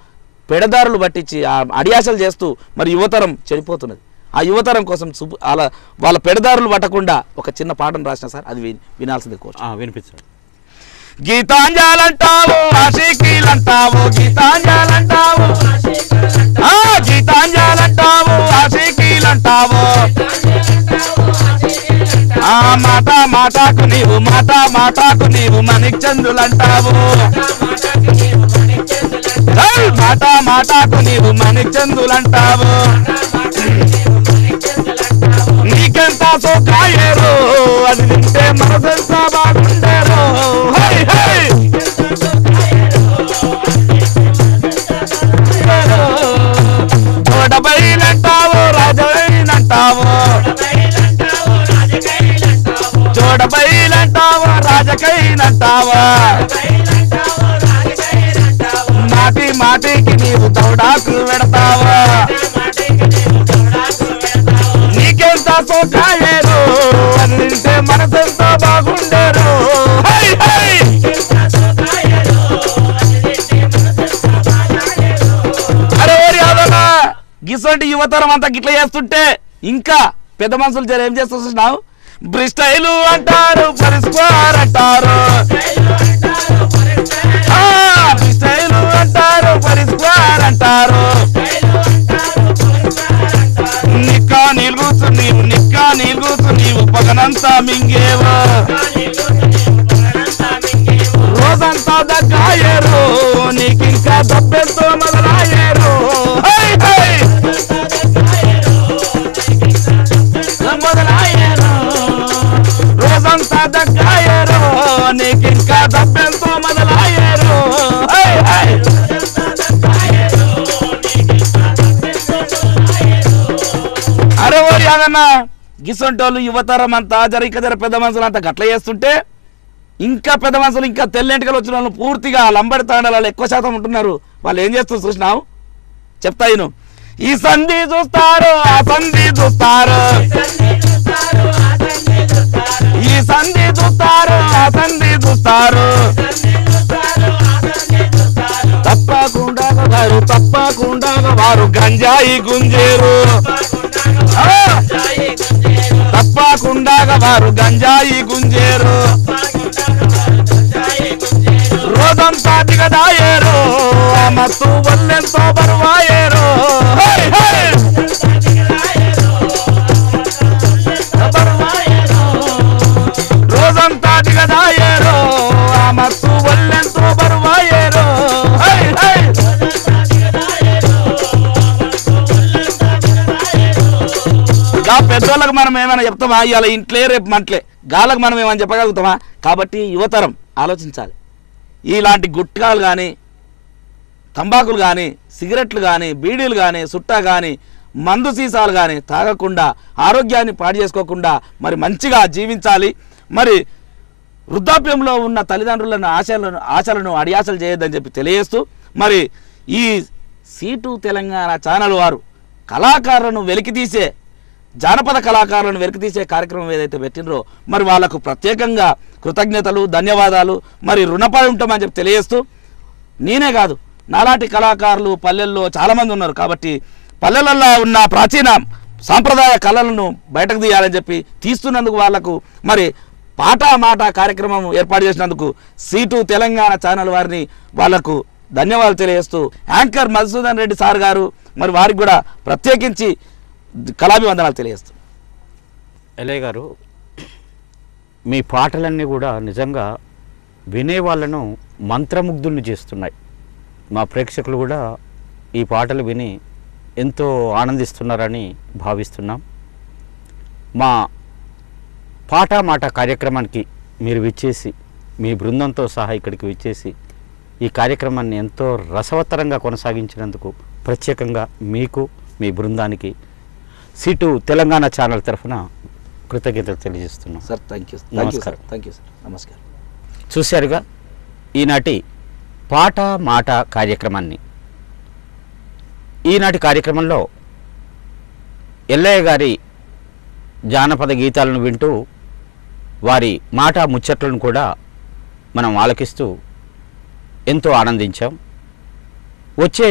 పెడదారులు పట్టించి అడియాసలు చేస్తూ మరి యువతరం చెడిపోతున్నది. ఆ యువతరం కోసం అలా వాళ్ళ పెడదారులు పట్టకుండా ఒక చిన్న పాటను రాసిన సార్, అది వినాల్సింది కోరు. వినిపించండి. గీతాంజలంటావు ఆశీకీలంటావు, గీతాంజలంటావు గీతాంజలంటావు ఆశీకీలంటావు, మాట మాటకు నీవు మాట మాటకు నీవు మణిచంద్రులంటావు, మాట మాటకు నీవు మణిచంద్రులంటావు, నీకెంత సోకాయేరు అది వింటే మనసెంత బాగుండేరు. చూడబైలంటావు రాజకైలంటావు, చూడబైలంటావు రాజకైలంటావా, మాటి మాటికి నీవు దౌడాకు పెడతావా, నీకెంత సోకాయేరు అది వింటే మనసెంత బాగుండేరు. గిసంటి యువతరం అంతా గిట్ల చేస్తుంటే ఇంకా పెద్ద మనుషులు ఏం చేస్తున్నావు, బ్రిస్టైలు అంటారు పరిస్కార్ పొగరంతా మింగేవో రోజంతా దగ్గాయేరు నీకింకా దబ్బెంతో మొదలాయేరు మొదలాయేరు రోజంతా దగ్గాయేరు నీకింకా దబ్బెంతో మొదలాయేరు అరే ఓరి అదన్నా గిసొంటోళ్ళు యువతరం అంతా జర పెద్ద మనుషులు అంతా గట్ల చేస్తుంటే ఇంకా పెద్ద మనుషులు ఇంకా తెల్లెంటికలు వచ్చిన వాళ్ళు పూర్తిగా లంబడి తాండాలు ఎక్కువ శాతం ఉంటున్నారు. వాళ్ళు ఏం చేస్తారు చూసినావు చెప్తా ఇను. ఈ సంధి చూస్తారు ఆ సంధి చూస్తారు ఈ సంధి చూస్తారు ఆ సంధి చూస్తారు తప్పకుండా వారు గంజాయి గుంజేరు తప్పకుండా వారు గంజాయి గుంజేరు రోజంతా దిగదాయేరు ఆ మత్తు వల్లెంతో బరువాయేరు రోజంతా దిగదాయేరు ఆ మత్తు వల్లెంతో బరువాయేరు పెద్దోళ్ళకి మనం ఏమైనా చెప్తామా? ఇవాళ ఇంట్లే రేపు మంటలే గాళ్ళకు మనం ఏమైనా చెప్పగలుగుతామా? కాబట్టి యువతరం ఆలోచించాలి. ఇలాంటి గుట్కాలు కానీ తంబాకులు కానీ సిగరెట్లు కానీ బీడీలు కానీ సుట్టా కానీ మందు సీసాలు కానీ తాగకుండా ఆరోగ్యాన్ని పాడు చేసుకోకుండా మరి మంచిగా జీవించాలి. మరి వృద్ధాప్యంలో ఉన్న తల్లిదండ్రులను ఆశలను అడియాసలు చేయొద్దని చెప్పి తెలియజేస్తూ మరి ఈ సీటు తెలంగాణ ఛానల్ వారు కళాకారులను వెలికితీసే జానపద కళాకారులను వెలికితీసే కార్యక్రమం ఏదైతే పెట్టినరో మరి వాళ్ళకు ప్రత్యేకంగా కృతజ్ఞతలు ధన్యవాదాలు మరి రుణపడి ఉంటామని చెప్పి తెలియజేస్తూ నేనే కాదు నాలాంటి కళాకారులు పల్లెల్లో చాలామంది ఉన్నారు. కాబట్టి పల్లెలలో ఉన్న ప్రాచీన సాంప్రదాయ కళలను బయటకు తీయాలని చెప్పి తీస్తున్నందుకు వాళ్లకు మరి పాట మాట కార్యక్రమం ఏర్పాటు చేసినందుకు సీటు తెలంగాణ ఛానల్ వారిని వాళ్లకు ధన్యవాదాలు తెలియజేస్తూ యాంకర్ మధుసూదన్ రెడ్డి సార్ గారు మరి వారికి కూడా ప్రత్యేకించి కళాభివందనాలు తెలియజేస్తూ. ఎలయ్య గారు, మీ పాటలన్నీ కూడా నిజంగా వినేవాళ్ళను మంత్రముగ్ధుల్ని చేస్తున్నాయి. మా ప్రేక్షకులు కూడా ఈ పాటలు విని ఎంతో ఆనందిస్తున్నారని భావిస్తున్నాం. మా పాట మాట కార్యక్రమానికి మీరు విచ్చేసి మీ బృందంతో సహా ఇక్కడికి విచ్చేసి ఈ కార్యక్రమాన్ని ఎంతో రసవత్తరంగా కొనసాగించినందుకు ప్రత్యేకంగా మీకు మీ బృందానికి సీటు తెలంగాణ ఛానల్ తరఫున కృతజ్ఞతలు తెలియజేస్తున్నాం సార్. Thank you. నమస్కారం. Thank you sir. నమస్కారం. చూశారుగా ఈనాటి పాట మాట కార్యక్రమాన్ని. ఈనాటి కార్యక్రమంలో ఎల్లయ్య గారి జానపద గీతాలను వింటూ వారి మాట ముచ్చట్లను కూడా మనం ఆలకిస్తూ ఎంతో ఆనందించాం. వచ్చే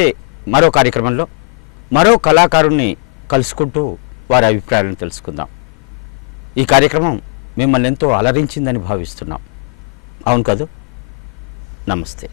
మరో కార్యక్రమంలో మరో కళాకారుణ్ణి కలుసుకుంటూ వారి అభిప్రాయాలను తెలుసుకుందాం. ఈ కార్యక్రమం మిమ్మల్ని ఎంతో అలరించిందని భావిస్తున్నాం. అవును కదూ? నమస్తే.